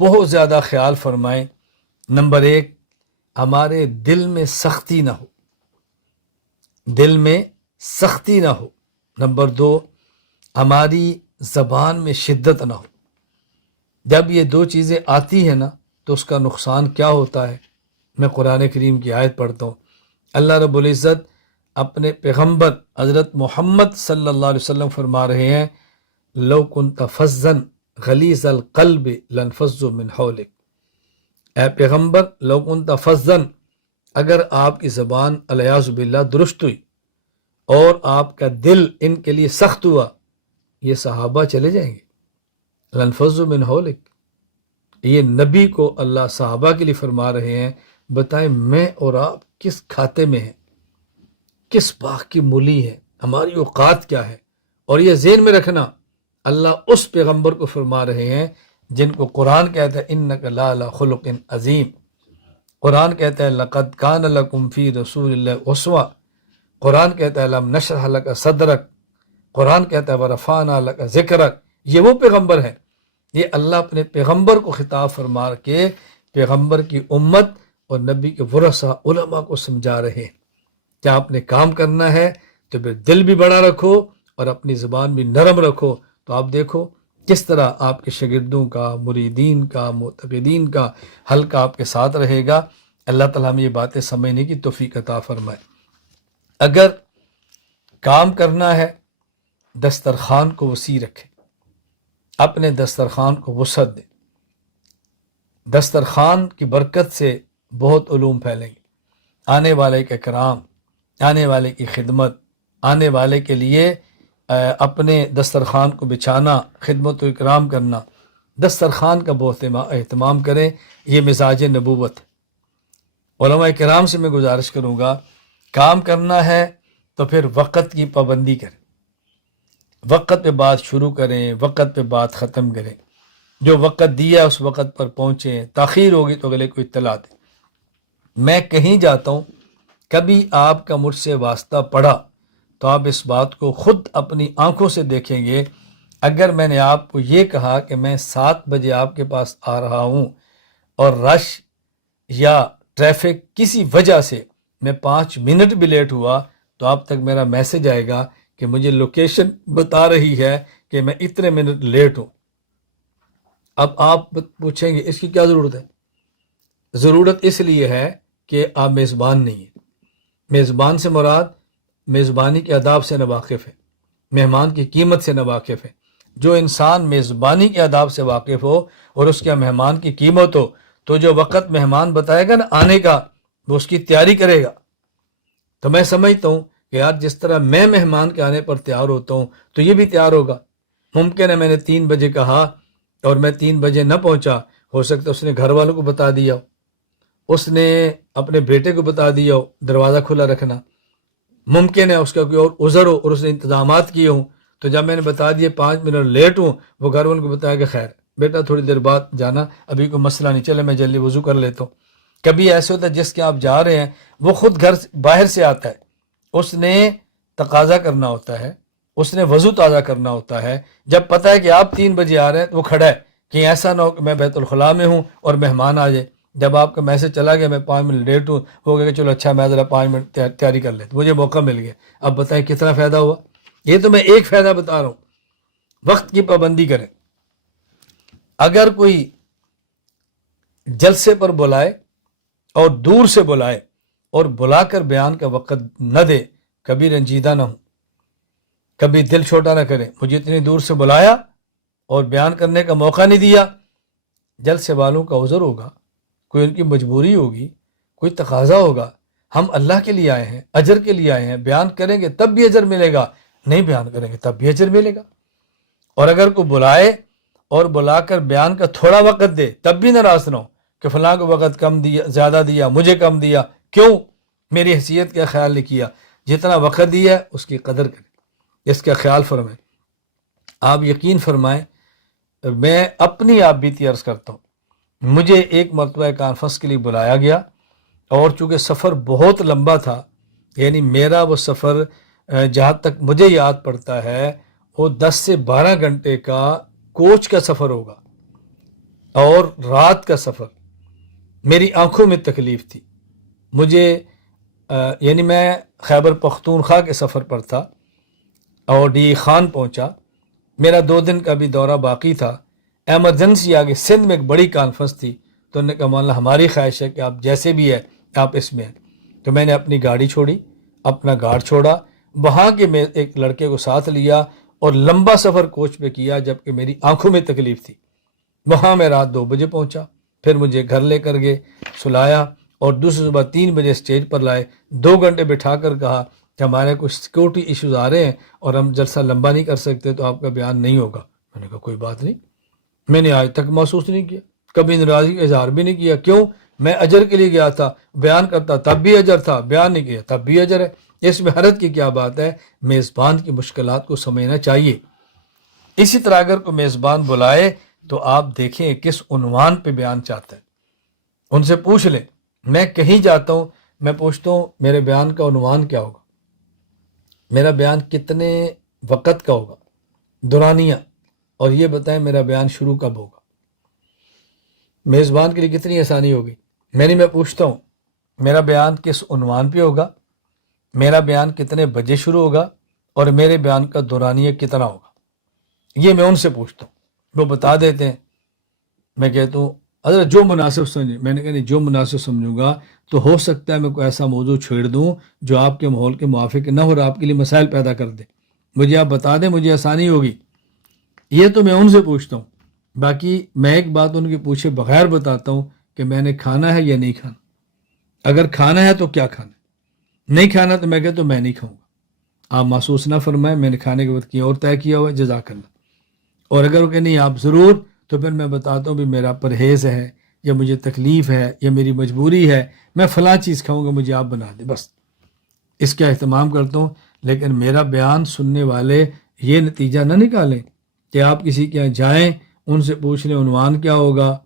بہت زیادہ خیال فرمائیں۔ نمبر 1، ہمارے دل میں سختی نہ ہو، دل میں سختی نہ ہو۔ نمبر 2، ہماری زبان میں شدت نہ ہو۔ جب یہ 2 چیزیں آتی ہیں نا تو اس کا نقصان کیا ہوتا ہے؟ میں قرآن کریم کی آیت پڑھتا ہوں۔ اللہ رب العزت اپنے پیغمبر حضرت محمد صلی اللہ علیہ وسلم فرما رہے ہیں، لو کنت فظا غلیظ القلب لانفضوا من حولک۔ اے پیغمبر، لو کنت فظا، اگر آپ کی زبان الیاذ باللہ درست ہوئی اور آپ کا دل ان کے لیے سخت ہوا، یہ صحابہ چلے جائیں گے۔ لانفضوا من حولک، یہ نبی کو اللہ صحابہ کے لیے فرما رہے ہیں۔ بتائیں میں اور آپ کس کھاتے میں ہیں، کس باغ کی مولی ہے، ہماری اوقات کیا ہے؟ اور یہ ذہن میں رکھنا، اللہ اس پیغمبر کو فرما رہے ہیں جن کو قرآن کہتا ہے انک لعلی خلق عظیم، قرآن کہتا ہے لقد کان لکم فی رسول اللہ اسوہ، قرآن کہتا ہے لم نشرح لک صدرک، قرآن کہتا ہے ورفعنا لک ذکرک۔ یہ وہ پیغمبر ہیں، یہ اللہ اپنے پیغمبر کو خطاب فرما کے پیغمبر کی امت اور نبی کے ورثہ علماء کو سمجھا رہے ہیں کہ آپ نے کام کرنا ہے تو پھر دل بھی بڑا رکھو اور اپنی زبان بھی نرم رکھو، تو آپ دیکھو کس طرح آپ کے شاگردوں کا، مریدین کا، معتقدین کا حلقہ آپ کے ساتھ رہے گا۔ اللہ تعالیٰ ہمیں یہ باتیں سمجھنے کی توفیق عطا فرمائے۔ اگر کام کرنا ہے دسترخوان کو وسیع رکھیں، اپنے دسترخوان کو وسعت دیں۔ دسترخوان کی برکت سے بہت علوم پھیلیں گے، آنے والے کے کرام، آنے والے کی خدمت، آنے والے کے لیے اپنے دسترخوان کو بچھانا، خدمت و اکرام کرنا، دسترخوان کا بہت اہتمام کریں۔ یہ مزاج نبوت ہے۔ علماء کرام سے میں گزارش کروں گا، کام کرنا ہے تو پھر وقت کی پابندی کریں، وقت پہ بات شروع کریں، وقت پہ بات ختم کریں، جو وقت دیا اس وقت پر پہنچیں، تاخیر ہوگی تو اگلے کو اطلاع دیں۔ میں کہیں جاتا ہوں، کبھی آپ کا مجھ سے واسطہ پڑا تو آپ اس بات کو خود اپنی آنکھوں سے دیکھیں گے۔ اگر میں نے آپ کو یہ کہا کہ میں 7 بجے آپ کے پاس آ رہا ہوں اور رش یا ٹریفک کسی وجہ سے میں 5 منٹ بھی لیٹ ہوا تو آپ تک میرا میسج آئے گا کہ مجھے لوکیشن بتا رہی ہے کہ میں اتنے منٹ لیٹ ہوں۔ اب آپ پوچھیں گے اس کی کیا ضرورت ہے؟ ضرورت اس لیے ہے کہ آپ میزبان نہیں ہیں۔ میزبان سے مراد میزبانی کے آداب سے ناواقف ہے، مہمان کی قیمت سے ناواقف ہے۔ جو انسان میزبانی کے آداب سے واقف ہو اور اس کے مہمان کی قیمت ہو تو جو وقت مہمان بتائے گا نا آنے کا، وہ اس کی تیاری کرے گا۔ تو میں سمجھتا ہوں کہ یار جس طرح میں مہمان کے آنے پر تیار ہوتا ہوں تو یہ بھی تیار ہوگا۔ ممکن ہے میں نے 3 بجے کہا اور میں 3 بجے نہ پہنچا، ہو سکتا ہے اس نے گھر والوں کو بتا دیا ہو، اس نے اپنے بیٹے کو بتا دیا ہو دروازہ کھلا رکھنا، ممکن ہے اس کا کوئی اور عذر ہو اور اس نے انتظامات کیے ہوں، تو جب میں نے بتا دیے 5 منٹ لیٹ ہوں، وہ گھر والوں کو بتایا کہ خیر بیٹا تھوڑی دیر بعد جانا، ابھی کوئی مسئلہ نہیں، چلے میں جلدی وضو کر لیتا ہوں۔ کبھی ایسے ہوتا ہے جس کے آپ جا رہے ہیں وہ خود گھر باہر سے آتا ہے، اس نے تقاضا کرنا ہوتا ہے، اس نے وضو تازہ کرنا ہوتا ہے، جب پتہ ہے کہ آپ 3 بجے آ رہے ہیں تو وہ کھڑا ہے کہ ایسا نہ ہو کہ میں بیت الخلاء میں ہوں اور مہمان آ جائے۔ جب آپ کا میسج چلا گیا میں 5 منٹ لیٹ ہوں، وہ کہے کہ چلو اچھا میں ذرا 5 منٹ تیاری کر لیتا، مجھے موقع مل گیا۔ اب بتائیں کتنا فائدہ ہوا؟ یہ تو میں ایک فائدہ بتا رہا ہوں، وقت کی پابندی کریں۔ اگر کوئی جلسے پر بلائے اور دور سے بلائے اور بلا کر بیان کا وقت نہ دے، کبھی رنجیدہ نہ ہوں، کبھی دل چھوٹا نہ کریں۔ مجھے اتنی دور سے بلایا اور بیان کرنے کا موقع نہیں دیا، جلسے والوں کا عذر ہوگا، کوئی ان کی مجبوری ہوگی، کوئی تقاضا ہوگا۔ ہم اللہ کے لیے آئے ہیں، اجر کے لیے آئے ہیں، بیان کریں گے تب بھی اجر ملے گا، نہیں بیان کریں گے تب بھی اجر ملے گا۔ اور اگر کوئی بلائے اور بلا کر بیان کا تھوڑا وقت دے تب بھی ناراض نہ ہو کہ فلاں کو وقت کم دیا، زیادہ دیا، مجھے کم دیا، کیوں؟ میری حیثیت کا خیال نہیں کیا۔ جتنا وقت دیا ہے اس کی قدر کریں، اس کا خیال فرمائیں۔ آپ یقین فرمائیں، میں اپنی آپ بیتی عرض کرتا ہوں، مجھے ایک مرتبہ کانفرنس کے لیے بلایا گیا اور چونکہ سفر بہت لمبا تھا، یعنی میرا وہ سفر جہاں تک مجھے یاد پڑتا ہے وہ 10 سے 12 گھنٹے کا کوچ کا سفر ہوگا اور رات کا سفر۔ میری آنکھوں میں تکلیف تھی، مجھے یعنی میں خیبر پختونخوا کے سفر پر تھا اور ڈی خان پہنچا، میرا 2 دن کا بھی دورہ باقی تھا، ایمرجنسی آگے سندھ میں ایک بڑی کانفرنس تھی، تو انہوں نے کہا مولانا ہماری خواہش ہے کہ آپ جیسے بھی ہے آپ اس میں ہیں۔ تو میں نے اپنی گاڑی چھوڑی، اپنا گارڈ چھوڑا، وہاں کے میں ایک لڑکے کو ساتھ لیا اور لمبا سفر کوچ پہ کیا، جبکہ میری آنکھوں میں تکلیف تھی۔ وہاں میں رات 2 بجے پہنچا، پھر مجھے گھر لے کر گئے، سلایا اور دوسری صبح 3 بجے اسٹیج پر لائے، 2 گھنٹے بٹھا کر کہا کہ ہمارے کچھ سیکورٹی ایشوز آ رہے ہیں اور ہم جلسہ لمبا نہیں کر سکتے تو آپ کا بیان نہیں ہوگا۔ میں نے کہا کوئی بات نہیں، میں نے آج تک محسوس نہیں کیا، کبھی ناراضگی کا اظہار بھی نہیں کیا۔ کیوں؟ میں اجر کے لیے گیا تھا، بیان کرتا تب بھی اجر تھا، بیان نہیں کیا تب بھی اجر ہے، اس میں حرج کی کیا بات ہے؟ میزبان کی مشکلات کو سمجھنا چاہیے۔ اسی طرح اگر کوئی میزبان بلائے تو آپ دیکھیں کس عنوان پہ بیان چاہتا ہے، ان سے پوچھ لیں میں کہیں جاتا ہوں میں پوچھتا ہوں میرے بیان کا عنوان کیا ہوگا، میرا بیان کتنے وقت کا ہوگا، دورانیہ، اور یہ بتائیں میرا بیان شروع کب ہوگا۔ میزبان کے لیے کتنی آسانی ہوگی۔ میں پوچھتا ہوں میرا بیان کس عنوان پہ ہوگا، میرا بیان کتنے بجے شروع ہوگا، اور میرے بیان کا دورانیہ کتنا ہوگا۔ یہ میں ان سے پوچھتا ہوں، وہ بتا دیتے ہیں۔ میں کہتا ہوں حضرت جو مناسب سمجھے، میں نے کہا نہیں، جو مناسب سمجھوں گا تو ہو سکتا ہے میں کوئی ایسا موضوع چھیڑ دوں جو آپ کے ماحول کے موافق نہ ہو اور آپ کے لیے مسائل پیدا کر دے، مجھے آپ بتا دیں، مجھے آسانی ہوگی۔ یہ تو میں ان سے پوچھتا ہوں۔ باقی میں ایک بات ان کے پوچھے بغیر بتاتا ہوں کہ میں نے کھانا ہے یا نہیں کھانا۔ اگر کھانا ہے تو کیا کھانا ہے، نہیں کھانا تو میں کہتا ہوں میں نہیں کھاؤں گا، آپ محسوس نہ فرمائیں، میں نے کھانے کے وقت کیا اور طے کیا ہوا ہے، جزاک اللہ۔ اور اگر وہ کہ نہیں آپ ضرور، تو پھر میں بتاتا ہوں بھی میرا پرہیز ہے یا مجھے تکلیف ہے یا میری مجبوری ہے، میں فلاں چیز کھاؤں گا، مجھے آپ بنا دیں، بس اس کا اہتمام کرتا ہوں۔ لیکن میرا بیان سننے والے یہ نتیجہ نہ نکالیں کہ آپ کسی کے یہاں جائیں، ان سے پوچھ لیں عنوان کیا ہوگا،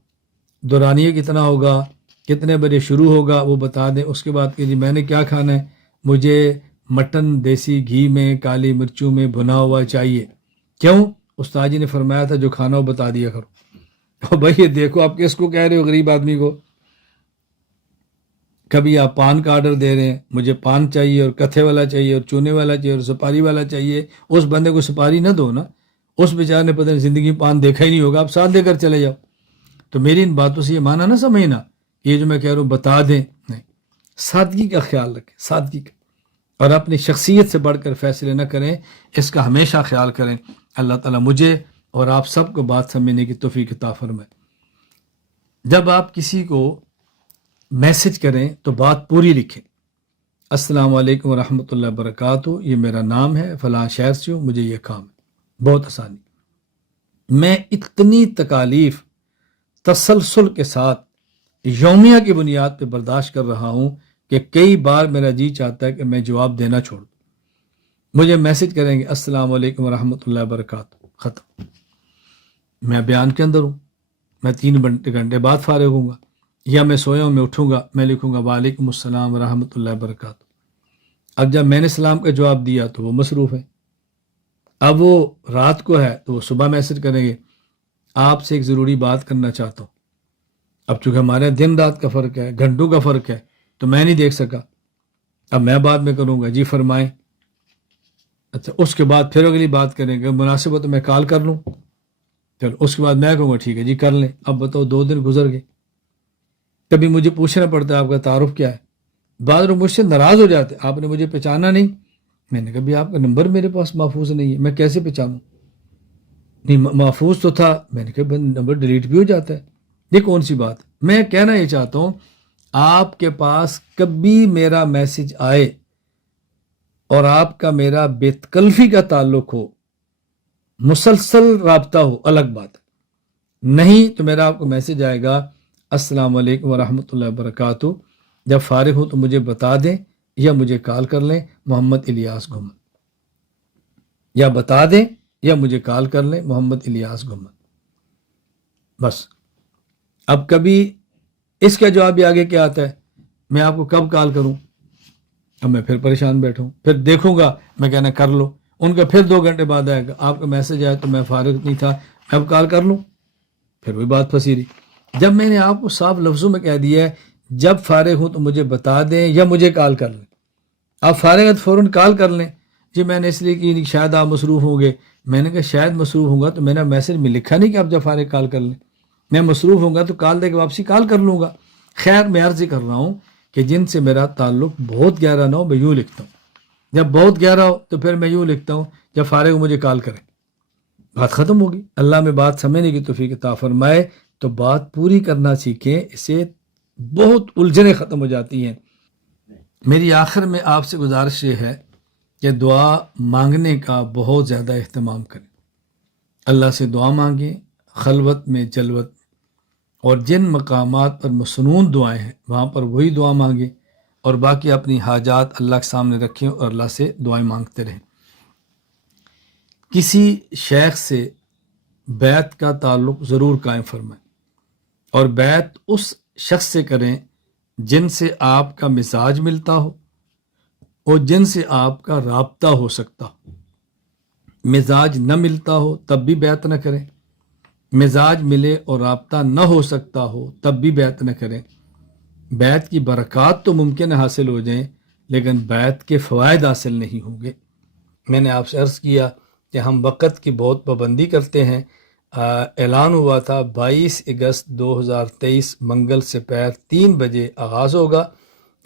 دورانیہ کتنا ہوگا، کتنے بجے شروع ہوگا، وہ بتا دیں، اس کے بعد کہ جی میں نے کیا کھانا ہے، مجھے مٹن دیسی گھی میں کالی مرچوں میں بھنا ہوا چاہیے۔ کیوں؟ استاد جی نے فرمایا تھا جو کھانا ہو بتا دیا کرو۔ اور بھائی یہ دیکھو آپ کس کو کہہ رہے ہو، غریب آدمی کو۔ کبھی آپ پان کا آرڈر دے رہے ہیں، مجھے پان چاہیے اور کتھے والا چاہیے اور چونے والا چاہیے اور سپاری والا چاہیے، اس بندے کو سپاری نہ دو نا، اس بیچارے نے پتہ نہیں زندگی میں پان دیکھا ہی نہیں ہوگا، آپ ساتھ دے کر چلے جاؤ۔ تو میری ان باتوں سے یہ مانا نہ سمجھنا یہ جو میں کہہ رہا ہوں بتا دیں، نہیں، سادگی کا خیال رکھیں، سادگی کا، اور اپنی شخصیت سے بڑھ کر فیصلے نہ کریں، اس کا ہمیشہ خیال کریں۔ اللہ تعالیٰ مجھے اور آپ سب کو بات سمجھنے کی توفیق عطا فرمائے۔ جب آپ کسی کو میسج کریں تو بات پوری لکھیں۔ السلام علیکم ورحمۃ اللہ وبرکاتہ، یہ میرا نام ہے، فلاں شہر سے ہوں، مجھے یہ کام ہے، بہت آسانی۔ میں اتنی تکالیف تسلسل کے ساتھ یومیہ کی بنیاد پہ برداشت کر رہا ہوں کہ کئی بار میرا جی چاہتا ہے کہ میں جواب دینا چھوڑ دوں۔ مجھے میسج کریں گے السلام علیکم ورحمۃ اللہ وبرکاتہ، ختم، میں بیان کے اندر ہوں، میں 3 گھنٹے بعد فارغ ہوں گا، یا میں سویا ہوں، میں اٹھوں گا، میں لکھوں گا وعلیکم السلام ورحمۃ اللہ وبرکاتہ۔ اب جب میں نے سلام کا جواب دیا تو وہ مصروف ہے، اب وہ رات کو ہے تو وہ صبح میسج کریں گے آپ سے ایک ضروری بات کرنا چاہتا ہوں۔ اب چونکہ ہمارے دن رات کا فرق ہے، گھنٹوں کا فرق ہے، تو میں نہیں دیکھ سکا، اب میں بعد میں کروں گا، جی فرمائیں۔ اچھا، اس کے بعد پھر اگلی بات کریں گے، مناسب ہو تو میں کال کر لوں، چلو اس کے بعد میں کہوں گا ٹھیک ہے جی کر لیں۔ اب بتاؤ 2 دن گزر گئے، کبھی مجھے پوچھنا پڑتا ہے آپ کا تعارف کیا ہے، بعض لوگ مجھ سے ناراض ہو جاتے آپ نے مجھے پہچانا نہیں۔ میں نے کہا بھی آپ کا نمبر میرے پاس محفوظ نہیں ہے، میں کیسے پہچانوں؟ نہیں محفوظ تو تھا، میں نے کہا نمبر ڈیلیٹ بھی ہو جاتا ہے، یہ کون سی بات؟ میں کہنا یہ چاہتا ہوں آپ کے پاس کبھی میرا میسج آئے اور آپ کا میرا بے تکلفی کا تعلق ہو، مسلسل رابطہ ہو، الگ بات ہے، نہیں تو میرا آپ کو میسج آئے گا السلام علیکم ورحمۃ اللہ وبرکاتہ، جب فارغ ہو تو مجھے بتا دیں یا مجھے کال کر لیں، محمد الیاس گھمن، یا بتا دیں یا مجھے کال کر لیں، محمد الیاس گھمن، بس۔ اب کبھی اس کا جواب بھی آگے کیا آتا ہے، میں آپ کو کب کال کروں، اب میں پھر پریشان بیٹھوں، پھر دیکھوں گا، میں کہنا کر لو، ان کا پھر 2 گھنٹے بعد آئے گا آپ کا میسج آیا تو میں فارغ نہیں تھا، میں اب کال کر لوں، پھر وہی بات پھنسی رہی۔ جب میں نے آپ کو صاف لفظوں میں کہہ دیا ہے جب فارغ ہوں تو مجھے بتا دیں یا مجھے کال کر لیں، آپ فارغ ہیں تو فوراً کال کر لیں، جی میں نے اس لیے کہ شاید آپ مصروف ہوں گے، میں نے کہا شاید مصروف ہوں گا تو میرا میسج میں لکھا نہیں کہ آپ جب فارغ کال کر لیں، میں مصروف ہوں گا تو کال دے کے واپسی کال کر لوں گا۔ خیر میں عرض کر رہا ہوں کہ جن سے میرا تعلق بہت گہرا نہ ہو میں یوں لکھتا ہوں، جب بہت گہرا ہو تو پھر میں یوں لکھتا ہوں جب فارغ ہو مجھے کال کریں، بات ختم ہوگی۔ اللہ میں بات سمجھنے کی توفیق عطا فرمائے، تو بات پوری کرنا سیکھیں، اسے بہت الجھنیں ختم ہو جاتی ہیں۔ میری آخر میں آپ سے گزارش یہ ہے کہ دعا مانگنے کا بہت زیادہ اہتمام کریں، اللہ سے دعا مانگیں، خلوت میں، جلوت میں، اور جن مقامات پر مسنون دعائیں ہیں وہاں پر وہی دعا مانگیں، اور باقی اپنی حاجات اللہ کے سامنے رکھیں اور اللہ سے دعائیں مانگتے رہیں۔ کسی شیخ سے بیعت کا تعلق ضرور قائم فرمائیں، اور بیعت اس شخص سے کریں جن سے آپ کا مزاج ملتا ہو اور جن سے آپ کا رابطہ ہو سکتا ہو۔ مزاج نہ ملتا ہو تب بھی بیعت نہ کریں، مزاج ملے اور رابطہ نہ ہو سکتا ہو تب بھی بیعت نہ کریں۔ بیعت کی برکات تو ممکن حاصل ہو جائیں لیکن بیعت کے فوائد حاصل نہیں ہوں گے۔ میں نے آپ سے عرض کیا کہ ہم وقت کی بہت پابندی کرتے ہیں۔ اعلان ہوا تھا 22 اگست 2023 منگل سے پیر 3 بجے آغاز ہوگا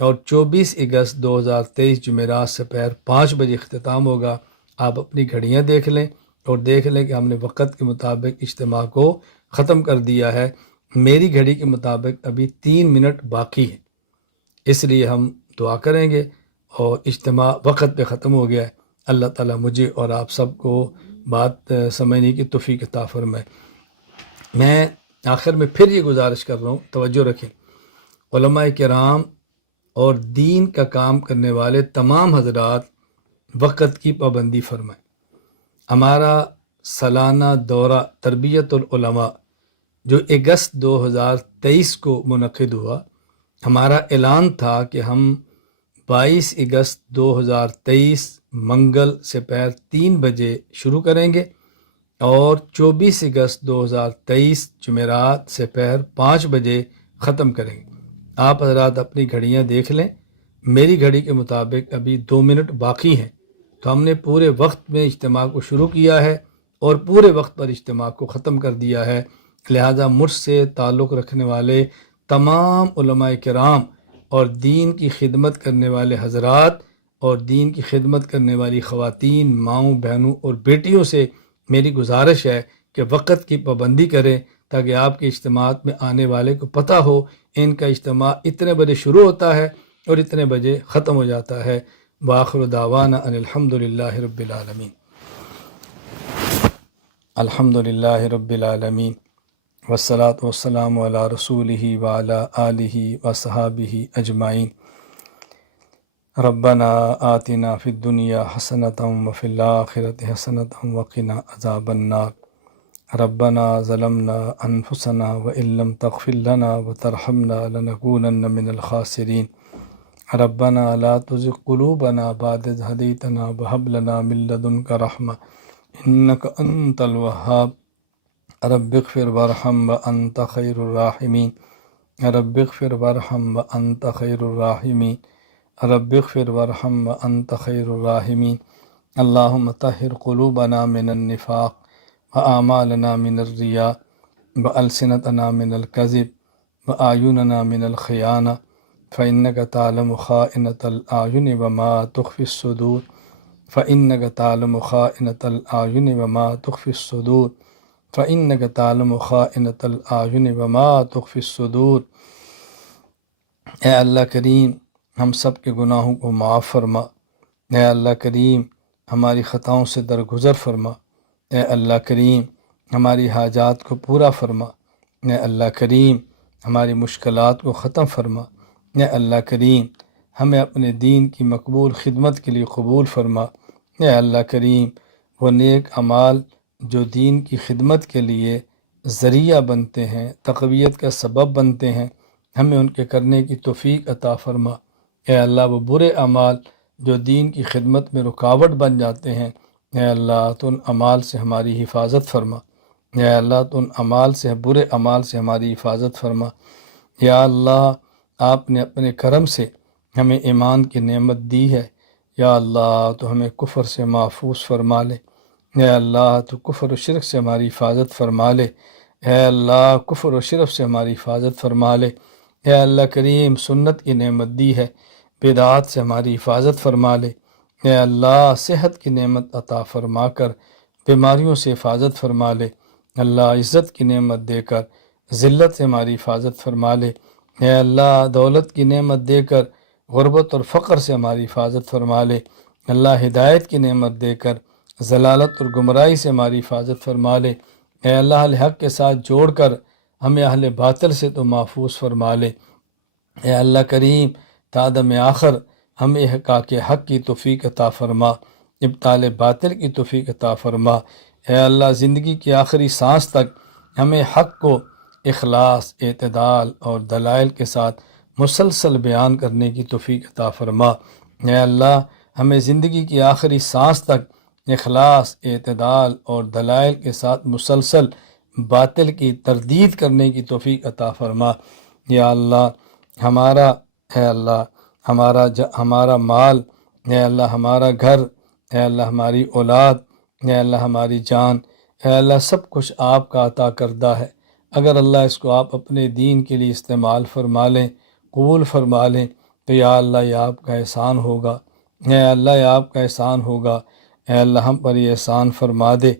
اور 24 اگست 2023 جمعرات سے پیر 5 بجے اختتام ہوگا۔ آپ اپنی گھڑیاں دیکھ لیں اور دیکھ لیں کہ ہم نے وقت کے مطابق اجتماع کو ختم کر دیا ہے۔ میری گھڑی کے مطابق ابھی 3 منٹ باقی ہے، اس لیے ہم دعا کریں گے اور اجتماع وقت پہ ختم ہو گیا ہے۔ اللہ تعالیٰ مجھے اور آپ سب کو بات سمجھنے کی توفیق عطا فرمائے۔ میں آخر میں پھر یہ گزارش کر رہا ہوں، توجہ رکھیں، علماء کرام اور دین کا کام کرنے والے تمام حضرات وقت کی پابندی فرمائیں۔ ہمارا سالانہ دورہ تربیت العلماء جو اگست 2023 کو منعقد ہوا، ہمارا اعلان تھا کہ ہم 22 اگست 2023 منگل سے پیر 3 بجے شروع کریں گے اور 24 اگست 2023 جمعرات سے پیر 5 بجے ختم کریں گے۔ آپ حضرات اپنی گھڑیاں دیکھ لیں، میری گھڑی کے مطابق ابھی 2 منٹ باقی ہیں، تو ہم نے پورے وقت میں اجتماع کو شروع کیا ہے اور پورے وقت پر اجتماع کو ختم کر دیا ہے۔ لہذا مجھ سے تعلق رکھنے والے تمام علماء کرام اور دین کی خدمت کرنے والے حضرات اور دین کی خدمت کرنے والی خواتین، ماؤں، بہنوں اور بیٹیوں سے میری گزارش ہے کہ وقت کی پابندی کریں تاکہ آپ کے اجتماعات میں آنے والے کو پتہ ہو ان کا اجتماع اتنے بجے شروع ہوتا ہے اور اتنے بجے ختم ہو جاتا ہے۔ وآخر دعوانا ان الحمد للہ رب العالمین۔ الحمد للہ رب العالمین والصلاة والسلام علی رسولہ وعلی آلہ وصحابہ اجمعین۔ ربنا آتنا فی الدنیا حسنۃ وفی الآخرۃ حسنۃ وقنا عذاب النار۔ ربنا ظلمنا انفسنا وان لم تغفر لنا وترحمنا لنکونن من الخاسرین۔ ربنا لا تزغ قلوبنا بعد اذ ہدیتنا وہب لنا من لدنک رحمہ انک انت الوہاب۔ رب اغفر وارحم وانت خیر الراحمین۔ رب اغفر وارحم وانت خیر الراحمین۔ رب اغفر وارحم وانت خیر الراحمین۔ اللہم طہر قلوبنا من النفاق واعمالنا من الرياء والسنتنا من الكذب واعیننا من الخیانہ فإنك تعلم خائنة الأعین وما تخفی الصدور فإنك تعلم خائنة الأعین وما تخفی الصدور فإنك تعلم خائنة الأعین وما تخفی الصدور۔ اے اللہ کریم ہم سب کے گناہوں کو معاف فرما، اے اللہ کریم ہماری خطاؤں سے درگزر فرما، اے اللہ کریم ہماری حاجات کو پورا فرما، اے اللہ کریم ہماری مشکلات کو ختم فرما، اے اللہ کریم ہمیں اپنے دین کی مقبول خدمت کے لیے قبول فرما، اے اللہ کریم وہ نیک اعمال جو دین کی خدمت کے لیے ذریعہ بنتے ہیں، تقویت کا سبب بنتے ہیں، ہمیں ان کے کرنے کی توفیق عطا فرما۔ اے اللہ وہ برے اعمال جو دین کی خدمت میں رکاوٹ بن جاتے ہیں، اے اللہ تو ان اعمال سے ہماری حفاظت فرما، اے اللہ تو ان اعمال سے، برے اعمال سے ہماری حفاظت فرما۔ یا اللہ آپ نے اپنے کرم سے ہمیں ایمان کی نعمت دی ہے، یا اللہ تو ہمیں کفر سے محفوظ فرما لے، اے اللہ تو کفر و شرک سے ہماری حفاظت فرما لے، اے اللہ کفر و شرک سے ہماری حفاظت فرما لے، اے اللہ کریم سنت کی نعمت دی ہے، بدعات سے ہماری حفاظت فرما لے، اے اللہ صحت کی نعمت عطا فرما کر بیماریوں سے حفاظت فرما لے، اللہ عزت کی نعمت دے کر ذلت سے ہماری حفاظت فرما لے، اے اللہ دولت کی نعمت دے کر غربت اور فقر سے ہماری حفاظت فرما لے، اللہ ہدایت کی نعمت دے کر ضلالت اور گمراہی سے ہماری حفاظت فرما لے، اے اللہ اہل حق کے ساتھ جوڑ کر ہمیں اہل باطل سے تو محفوظ فرما لے، اے اللہ کریم تعدم آخر ہمیں حقاق حق کی توفیق عطا فرما، ابطال باطل کی توفیق عطا فرما، اے اللہ زندگی کی آخری سانس تک ہمیں حق کو اخلاص، اعتدال اور دلائل کے ساتھ مسلسل بیان کرنے کی توفیق عطا فرما۔ اے اللہ ہمیں زندگی کی آخری سانس تک اخلاص، اعتدال اور دلائل کے ساتھ مسلسل باطل کی تردید کرنے کی توفیق عطا فرما۔ یا اللہ ہمارا اے اللہ ہمارا مال، اے اللہ ہمارا گھر، اے اللہ ہماری اولاد، اے اللہ ہماری جان، اے اللہ سب کچھ آپ کا عطا کردہ ہے۔ اگر اللہ اس کو آپ اپنے دین کے لیے استعمال فرما لیں، قبول فرما لیں، تو یا اللہ یہ آپ کا احسان ہوگا، اے اللہ یہ آپ کا احسان ہوگا۔ اے اللہ ہم پر یہ احسان فرما دے،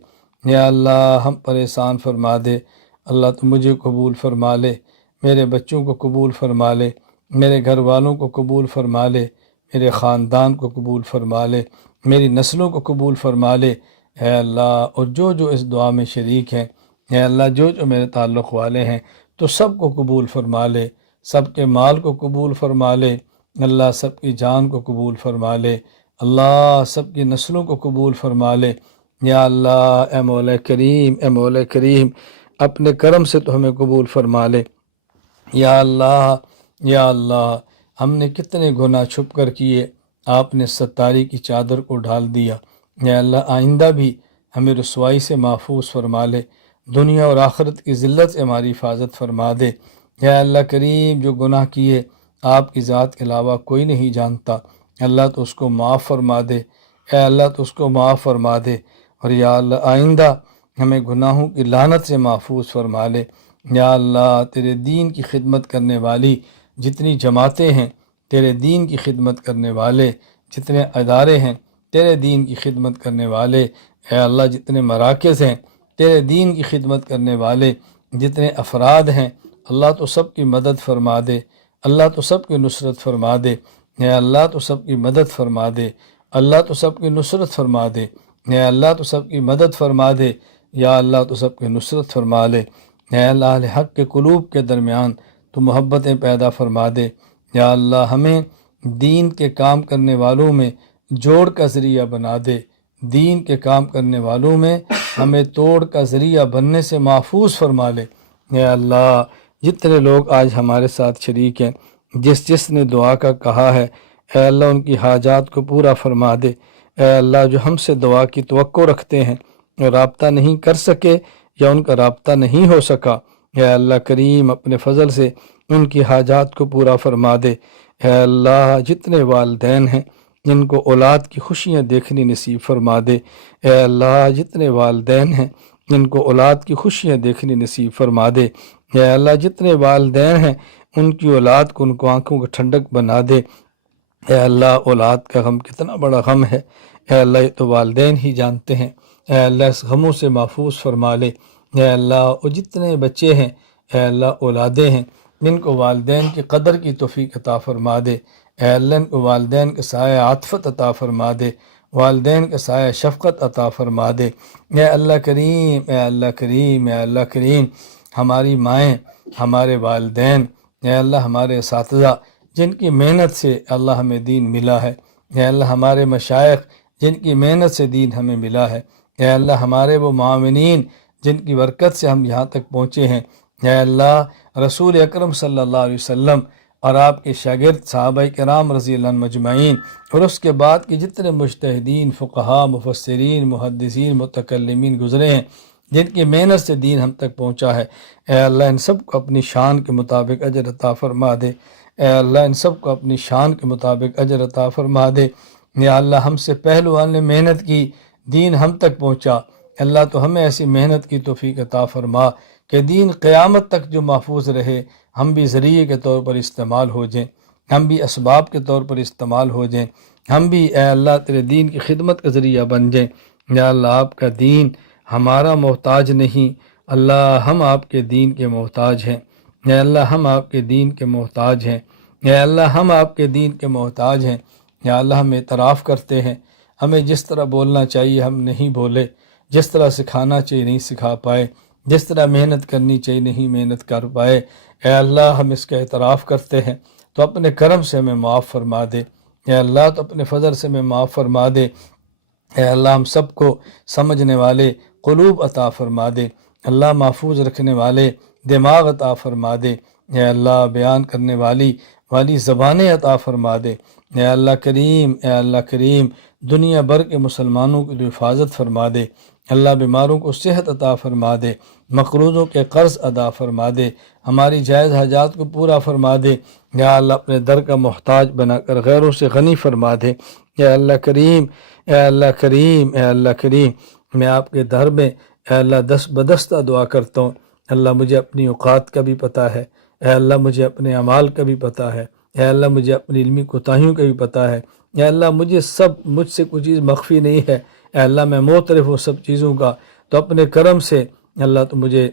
یا اللہ ہم پر احسان فرما دے۔ اللہ تو مجھے قبول فرما لے، میرے بچوں کو قبول فرما لے، میرے گھر والوں کو قبول فرما لے، میرے خاندان کو قبول فرما لے، میری نسلوں کو قبول فرما لے۔ اے اللہ اور جو اس دعا میں شریک ہیں، اے اللہ جو میرے تعلق والے ہیں، تو سب کو قبول فرما لے، سب کے مال کو قبول فرما لے، اللہ سب کی جان کو قبول فرما لے، اللہ سب کی نسلوں کو قبول فرما لے۔ یا اللہ اے مولا کریم، اے مولا کریم اپنے کرم سے تو ہمیں قبول فرما لے۔ یا اللہ، یا اللہ ہم نے کتنے گناہ چھپ کر کیے، آپ نے ستاری کی چادر کو ڈھال دیا۔ یا اللہ آئندہ بھی ہمیں رسوائی سے محفوظ فرما لے، دنیا اور آخرت کی ذلت سے ہماری حفاظت فرما دے۔ یا اللہ کریم جو گناہ کیے آپ کی ذات کے علاوہ کوئی نہیں جانتا، اللہ تو اس کو معاف فرما دے، اے اللہ تو اس کو معاف فرما دے۔ اور یا اللہ آئندہ ہمیں گناہوں کی لعنت سے محفوظ فرما لے۔ یا اللہ تیرے دین کی خدمت کرنے والی جتنی جماعتیں ہیں، تیرے دین کی خدمت کرنے والے جتنے ادارے ہیں، تیرے دین کی خدمت کرنے والے، اے اللہ جتنے مراکز ہیں، تیرے دین کی خدمت کرنے والے جتنے افراد ہیں، اللہ تو سب کی مدد فرما دے، اللہ تو سب کی نصرت فرما دے، اے اللہ تو سب کی مدد فرما دے، اللہ تو سب کی نصرت فرما دے، اے اللہ تو سب کی مدد فرما دے، یا اللہ تو سب کی نصرت فرما لے۔ اے اللہ اہل حق کے قلوب کے درمیان تو محبتیں پیدا فرما دے۔ یا اللہ ہمیں دین کے کام کرنے والوں میں جوڑ کا ذریعہ بنا دے، دین کے کام کرنے والوں میں ہمیں توڑ کا ذریعہ بننے سے محفوظ فرما لے۔ اے اللہ جتنے لوگ آج ہمارے ساتھ شریک ہیں، جس نے دعا کا کہا ہے، اے اللہ ان کی حاجات کو پورا فرما دے۔ اے اللہ جو ہم سے دعا کی توقع رکھتے ہیں اور رابطہ نہیں کر سکے یا ان کا رابطہ نہیں ہو سکا، اے اللہ کریم اپنے فضل سے ان کی حاجات کو پورا فرما دے۔ اے اللہ جتنے والدین ہیں جن کو اولاد کی خوشیاں دیکھنی نصیب فرما دے۔ اے اللہ جتنے والدین ہیں جن کو اولاد کی خوشیاں دیکھنی نصیب فرما دے۔ اے اللہ جتنے والدین ہیں ان کی اولاد کو ان کو آنکھوں کو ٹھنڈک بنا دے۔ اے اللہ اولاد کا غم کتنا بڑا غم ہے، اے اللہ یہ تو والدین ہی جانتے ہیں۔ اے اللہ اس غموں سے محفوظ فرما لے۔ اے اللہ اور جتنے بچے ہیں، اے اللہ اولادیں ہیں، جن کو والدین کی قدر کی توفیق عطا فرما دے۔ اے اللہ ان کو والدین کے سایہ عاطفت عطا فرما دے، والدین کے سایہ شفقت عطا فرما دے۔ اے اللہ کریم، اے اللہ کریم، اے اللہ کریم ہماری مائیں، ہمارے والدین، اے اللہ ہمارے اساتذہ جن کی محنت سے اللہ ہمیں دین ملا ہے، اے اللہ ہمارے مشائخ جن کی محنت سے دین ہمیں ملا ہے، اے اللہ ہمارے وہ معاونین جن کی برکت سے ہم یہاں تک پہنچے ہیں، اے اللہ رسول اکرم صلی اللہ علیہ وسلم اور آپ کے شاگرد صحابہ کرام رضی اللہ عنہم مجمعین اور اس کے بعد کے جتنے مجتہدین، فقہاء، مفسرین، محدثین، متکلمین گزرے ہیں جن کی محنت سے دین ہم تک پہنچا ہے، اے اللہ ان سب کو اپنی شان کے مطابق اجر عطا فرما دے۔ اے اللہ ان سب کو اپنی شان کے مطابق اجر عطا فرما دے۔ یا اللہ ہم سے پہلوان نے محنت کی، دین ہم تک پہنچا، اللہ تو ہمیں ایسی محنت کی توفیق عطا فرما کہ دین قیامت تک جو محفوظ رہے، ہم بھی ذریعے کے طور پر استعمال ہو جائیں، ہم بھی اسباب کے طور پر استعمال ہو جائیں، ہم بھی اے اللہ تیرے دین کی خدمت کا ذریعہ بن جائیں۔ یا اللہ آپ کا دین ہمارا محتاج نہیں، اللہ ہم آپ کے دین کے محتاج ہیں۔ اے اللہ ہم آپ کے دین کے محتاج ہیں، اے اللہ ہم آپ کے دین کے محتاج ہیں۔ یا اللہ ہم اعتراف کرتے ہیں ہمیں جس طرح بولنا چاہیے ہم نہیں بولے، جس طرح سکھانا چاہیے نہیں سکھا پائے، جس طرح محنت کرنی چاہیے نہیں محنت کر پائے۔ اے اللہ ہم اس کا اعتراف کرتے ہیں تو اپنے کرم سے ہمیں معاف فرما دے، اے اللہ تو اپنے فضل سے ہمیں معاف فرما دے۔ اے اللہ ہم سب کو سمجھنے والے قلوب عطا فرما دے، اللہ محفوظ رکھنے والے دماغ عطا فرما دے۔ اے اللہ بیان کرنے والی والی زبانیں عطا فرما دے۔ اے اللہ کریم، اے اللہ کریم، دنیا بھر کے مسلمانوں کی تو حفاظت فرما دے۔ اللہ بیماروں کو صحت عطا فرما دے، مقروضوں کے قرض ادا فرما دے، ہماری جائز حاجات کو پورا فرما دے۔ یا اللہ اپنے در کا محتاج بنا کر غیروں سے غنی فرما دے۔ اے اللہ کریم، اے اللہ کریم، اے اللہ کریم، میں آپ کے در میں اے اللہ دست بدستہ دعا کرتا ہوں۔ اللہ مجھے اپنی اوقات کا بھی پتہ ہے، اے اللہ مجھے اپنے اعمال کا بھی پتہ ہے، اے اللہ مجھے اپنی علمی کوتاہیوں کا بھی پتہ ہے، اے اللہ مجھ سے کوئی چیز مخفی نہیں ہے، اے اللہ میں معترف ہوں سب چیزوں کا، تو اپنے کرم سے اللہ تو مجھے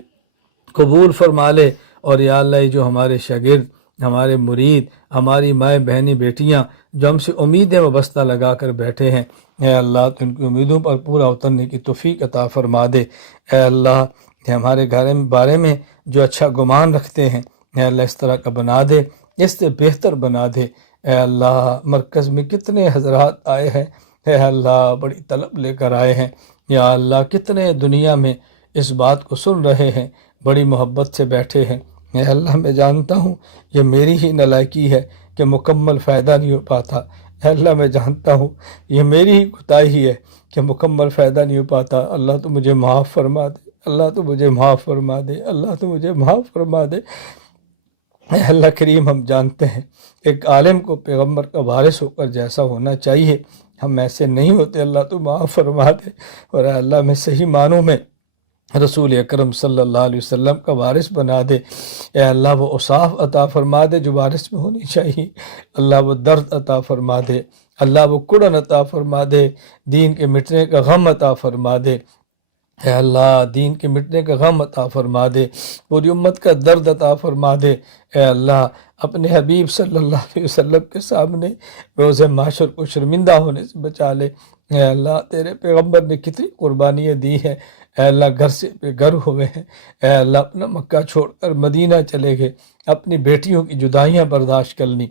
قبول فرما لے۔ اور یا اللہ یہ جو ہمارے شاگرد، ہمارے مرید، ہماری مائیں بہنیں بیٹیاں جو ہم سے امیدیں وابستہ لگا کر بیٹھے ہیں، اے اللہ تو ان کی امیدوں پر پورا اترنے کی توفیق عطا فرما دے۔ اے اللہ کہ ہمارے بارے میں جو اچھا گمان رکھتے ہیں، اے اللہ اس طرح کا بنا دے، اس سے بہتر بنا دے۔ اے اللہ مرکز میں کتنے حضرات آئے ہیں، اے اللہ بڑی طلب لے کر آئے ہیں، یا اللہ کتنے دنیا میں اس بات کو سن رہے ہیں، بڑی محبت سے بیٹھے ہیں۔ اے اللہ میں جانتا ہوں یہ میری ہی نالائکی ہے کہ مکمل فائدہ نہیں ہو پاتا، اے اللہ میں جانتا ہوں یہ میری ہی کوتاہی ہے کہ مکمل فائدہ نہیں ہو پاتا۔ اللہ تو مجھے معاف فرما دے، اللہ تو مجھے معاف فرما دے، اللہ تو مجھے معاف فرما دے۔ اے اللہ کریم ہم جانتے ہیں ایک عالم کو پیغمبر کا وارث ہو کر جیسا ہونا چاہیے، ہم ایسے نہیں ہوتے، اللہ تو معاف فرما دے۔ اور اے اللہ میں صحیح معنوں میں رسول اکرم صلی اللہ علیہ وسلم کا وارث بنا دے۔ اے اللہ وہ اوصاف عطا فرما دے جو وارث میں ہونی چاہیے، اللہ وہ درد عطا فرما دے، اللہ وہ کڑن عطا فرما دے، دین کے مٹنے کا غم عطا فرما دے۔ اے اللہ دین کے مٹنے کا غم عطا فرما دے، پوری امت کا درد عطا فرما دے۔ اے اللہ اپنے حبیب صلی اللہ علیہ وسلم کے سامنے روز محشر کو شرمندہ ہونے سے بچا لے۔ اے اللہ تیرے پیغمبر نے کتنی قربانیاں دی ہیں، اے اللہ گھر سے بے گھر ہوئے ہیں، اے اللہ اپنا مکہ چھوڑ کر مدینہ چلے گئے، اپنی بیٹیوں کی جدائیاں برداشت کر لیں،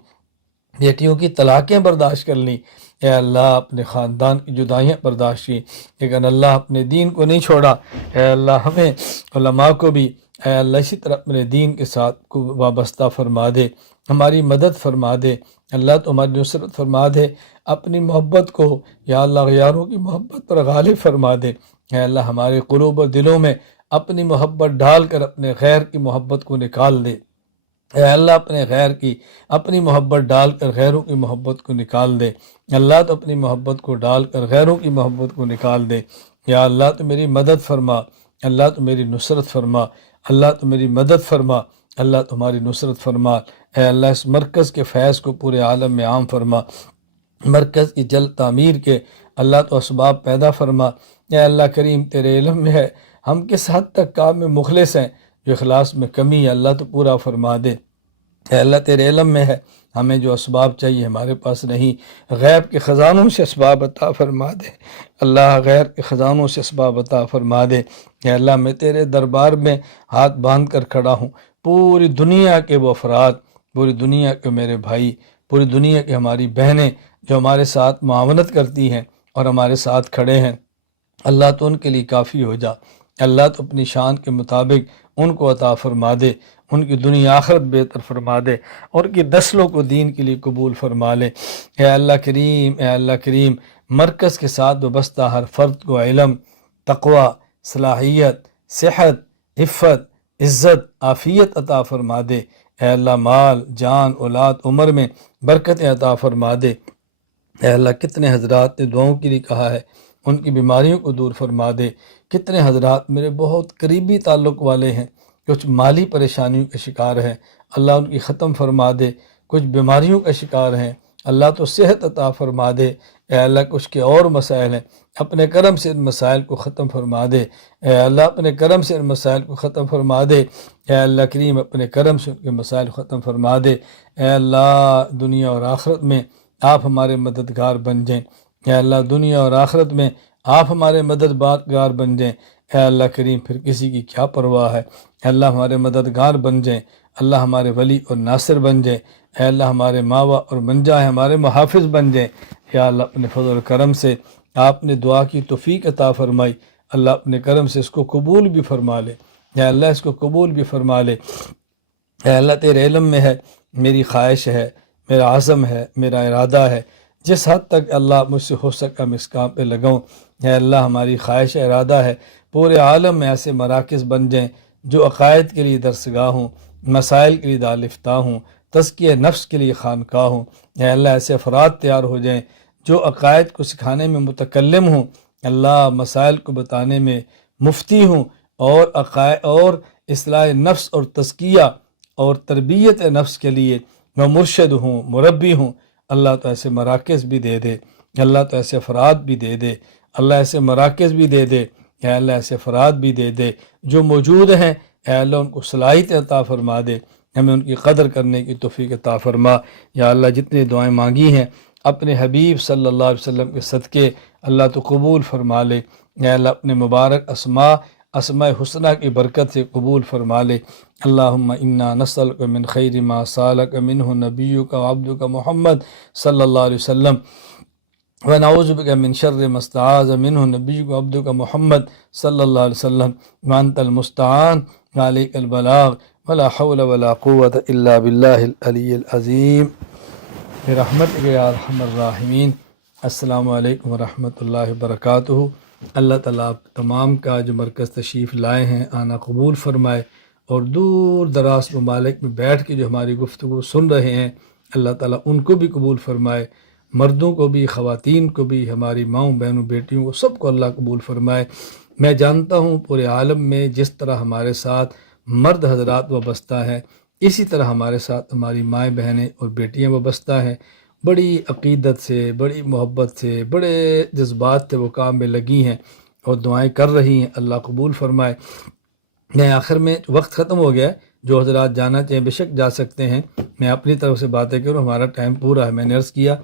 بیٹیوں کی طلاقیں برداشت کر لیں، اے اللہ اپنے خاندان کی جدائیاں برداشت کی، لیکن اللہ اپنے دین کو نہیں چھوڑا۔ اے اللہ ہمیں علماء کو بھی اے اللہ اسی طرح اپنے دین کے ساتھ کو وابستہ فرما دے، ہماری مدد فرما دے، اللہ تو ہماری نصرت فرما دے، اپنی محبت کو یا اللہ غیاروں کی محبت پر غالب فرما دے۔ اے اللہ ہمارے قلوب و دلوں میں اپنی محبت ڈال کر اپنے غیر کی محبت کو نکال دے۔ اے اللہ اپنی محبت ڈال کر غیروں کی محبت کو نکال دے۔ اللہ تو اپنی محبت کو ڈال کر غیروں کی محبت کو نکال دے۔ یا اللہ تو میری مدد فرما، اللہ تو میری نصرت فرما، اللہ تو میری مدد فرما، اللہ تمہاری نصرت فرما۔ اے اللہ اس مرکز کے فیض کو پورے عالم میں عام فرما، مرکز کی جلد تعمیر کے اللہ تو اسباب پیدا فرما۔ اے اللہ کریم تیرے علم میں ہے ہم کس حد تک کام میں مخلص ہیں، جو اخلاص میں کمی ہے اللہ تو پورا فرما دے۔ اے اللہ تیرے علم میں ہے ہمیں جو اسباب چاہیے ہمارے پاس نہیں، غیب کے خزانوں سے اسباب عطا فرما دے، اللہ غیر کے خزانوں سے اسباب عطا فرما دے۔ اے اللہ میں تیرے دربار میں ہاتھ باندھ کر کھڑا ہوں، پوری دنیا کے وہ افراد، پوری دنیا کے میرے بھائی، پوری دنیا کی ہماری بہنیں جو ہمارے ساتھ معاونت کرتی ہیں اور ہمارے ساتھ کھڑے ہیں، اللہ تو ان کے لیے کافی ہو جا۔ اللہ تو اپنی شان کے مطابق ان کو عطا فرما دے، ان کی دنیا آخرت بہتر فرما دے، اور ان کی نسلوں کو دین کے لیے قبول فرما لے۔ اے اللہ کریم، اے اللہ کریم مرکز کے ساتھ وابستہ ہر فرد کو علم، تقوی، صلاحیت، صحت، عفت، عزت، عافیت عطا فرما دے۔ اے اللہ مال، جان، اولاد، عمر میں برکتیں عطا فرما دے۔ اے اللہ کتنے حضرات نے دعاؤں کے لیے کہا ہے، ان کی بیماریوں کو دور فرما دے۔ کتنے حضرات میرے بہت قریبی تعلق والے ہیں، کچھ مالی پریشانیوں کے شکار ہیں، اللہ ان کی ختم فرما دے۔ کچھ بیماریوں کا شکار ہیں، اللہ تو صحت عطا فرما دے۔ اے اللہ کچھ کے اور مسائل ہیں، اپنے کرم سے ان مسائل کو ختم فرما دے۔ اے اللہ اپنے کرم سے ان مسائل کو ختم فرما دے۔ اے اللہ کریم اپنے کرم سے ان کے مسائل ختم فرما دے۔ اے اللہ دنیا اور آخرت میں آپ ہمارے مددگار بن جائیں۔ اے اللہ دنیا اور آخرت میں آپ ہمارے مددگار بن جائیں۔ اے اللہ کریم پھر کسی کی کیا پرواہ ہے، اے اللہ ہمارے مددگار بن جائیں، اللہ ہمارے ولی اور ناصر بن جائیں، اے اللہ ہمارے ماوا اور منجا ہے ہمارے محافظ بن جائیں۔ یا اللہ اپنے فضل و کرم سے آپ نے دعا کی توفیق عطا فرمائی، اللہ اپنے کرم سے اس کو قبول بھی فرما لے، یا اللہ اس کو قبول بھی فرما لے۔ اے اللہ تیرے علم میں ہے میری خواہش ہے میرا عزم ہے، میرا ارادہ ہے، جس حد تک اللہ مجھ سے ہو سکا میں اس کام پہ لگاؤں۔ اے اللہ ہماری خواہش ارادہ ہے پورے عالم میں ایسے مراکز بن جائیں جو عقائد کے لیے درسگاہ ہوں، مسائل کے لیے دارالفتہ ہوں، تزکیہ نفس کے لیے خانقاہ ہوں۔ اے اللہ ایسے افراد تیار ہو جائیں جو عقائد کو سکھانے میں متکلم ہوں، اللہ مسائل کو بتانے میں مفتی ہوں، اور عقائد اور اصلاح نفس اور تزکیہ اور تربیت نفس کے لیے وہ مرشد ہوں، مربی ہوں۔ اللہ تو ایسے مراکز بھی دے دے، اللہ تو ایسے افراد بھی دے دے، اللہ ایسے مراکز بھی دے دے، اے اللہ ایسے افراد بھی دے دے جو موجود ہیں۔ اے اللہ ان کو صلاحیت عطا فرما دے، ہمیں ان کی قدر کرنے کی توفیق عطا فرما۔ یا اللہ جتنے دعائیں مانگی ہیں اپنے حبیب صلی اللہ علیہ وسلم کے صدقے اللہ تو قبول فرما لے۔ اے اللہ اپنے مبارک اسماء حسنہ کی برکت سے قبول فرما لے۔ اللہم انا نسألک من خیر ما سالک منہ نبیک و عبدک محمد صلی اللہ علیہ وسلم، ونعوذ بک من شر ما استعاذ منہ نبیک و عبدک محمد صلی اللہ علیہ وسلم، وانت المستعان وعلیک البلاغ ولا حول ولا قوة الا باللہ العلی العظیم برحمتک یا ارحم الراحمین۔ السلام علیکم ورحمۃ اللہ وبرکاتہ۔ اللہ تعالیٰ آپ تمام کا جو مرکز تشریف لائے ہیں آنا قبول فرمائے، اور دور دراز ممالک میں بیٹھ کے جو ہماری گفتگو سن رہے ہیں اللہ تعالیٰ ان کو بھی قبول فرمائے، مردوں کو بھی، خواتین کو بھی، ہماری ماؤں بہنوں بیٹیوں کو، سب کو اللہ قبول فرمائے۔ میں جانتا ہوں پورے عالم میں جس طرح ہمارے ساتھ مرد حضرات وابستہ ہیں، اسی طرح ہمارے ساتھ ہماری مائیں بہنیں اور بیٹیاں وابستہ ہیں، بڑی عقیدت سے، بڑی محبت سے، بڑے جذبات سے وہ کام میں لگی ہیں اور دعائیں کر رہی ہیں۔ اللہ قبول فرمائے۔ میں آخر میں وقت ختم ہو گیا ہے، جو حضرات جانا چاہیں بے شک جا سکتے ہیں، میں اپنی طرف سے باتیں کروں، ہمارا ٹائم پورا ہے۔ میں نے عرض کیا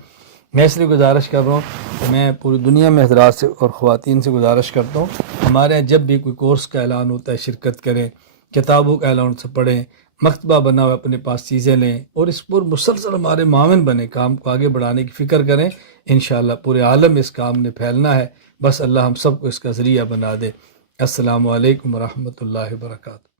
میں اس لیے گزارش کر رہا ہوں کہ میں پوری دنیا میں حضرات سے اور خواتین سے گزارش کرتا ہوں ہمارے یہاں جب بھی کوئی کورس کا اعلان ہوتا ہے شرکت کریں، کتابوں کا اعلان سے پڑھیں، مکتبہ بنا ہوا اپنے پاس چیزیں لیں، اور اس پر مسلسل ہمارے معاون بنے، کام کو آگے بڑھانے کی فکر کریں۔ انشاءاللہ پورے عالم میں اس کام نے پھیلنا ہے، بس اللہ ہم سب کو اس کا ذریعہ بنا دے۔ السلام علیکم ورحمۃ اللہ وبرکاتہ۔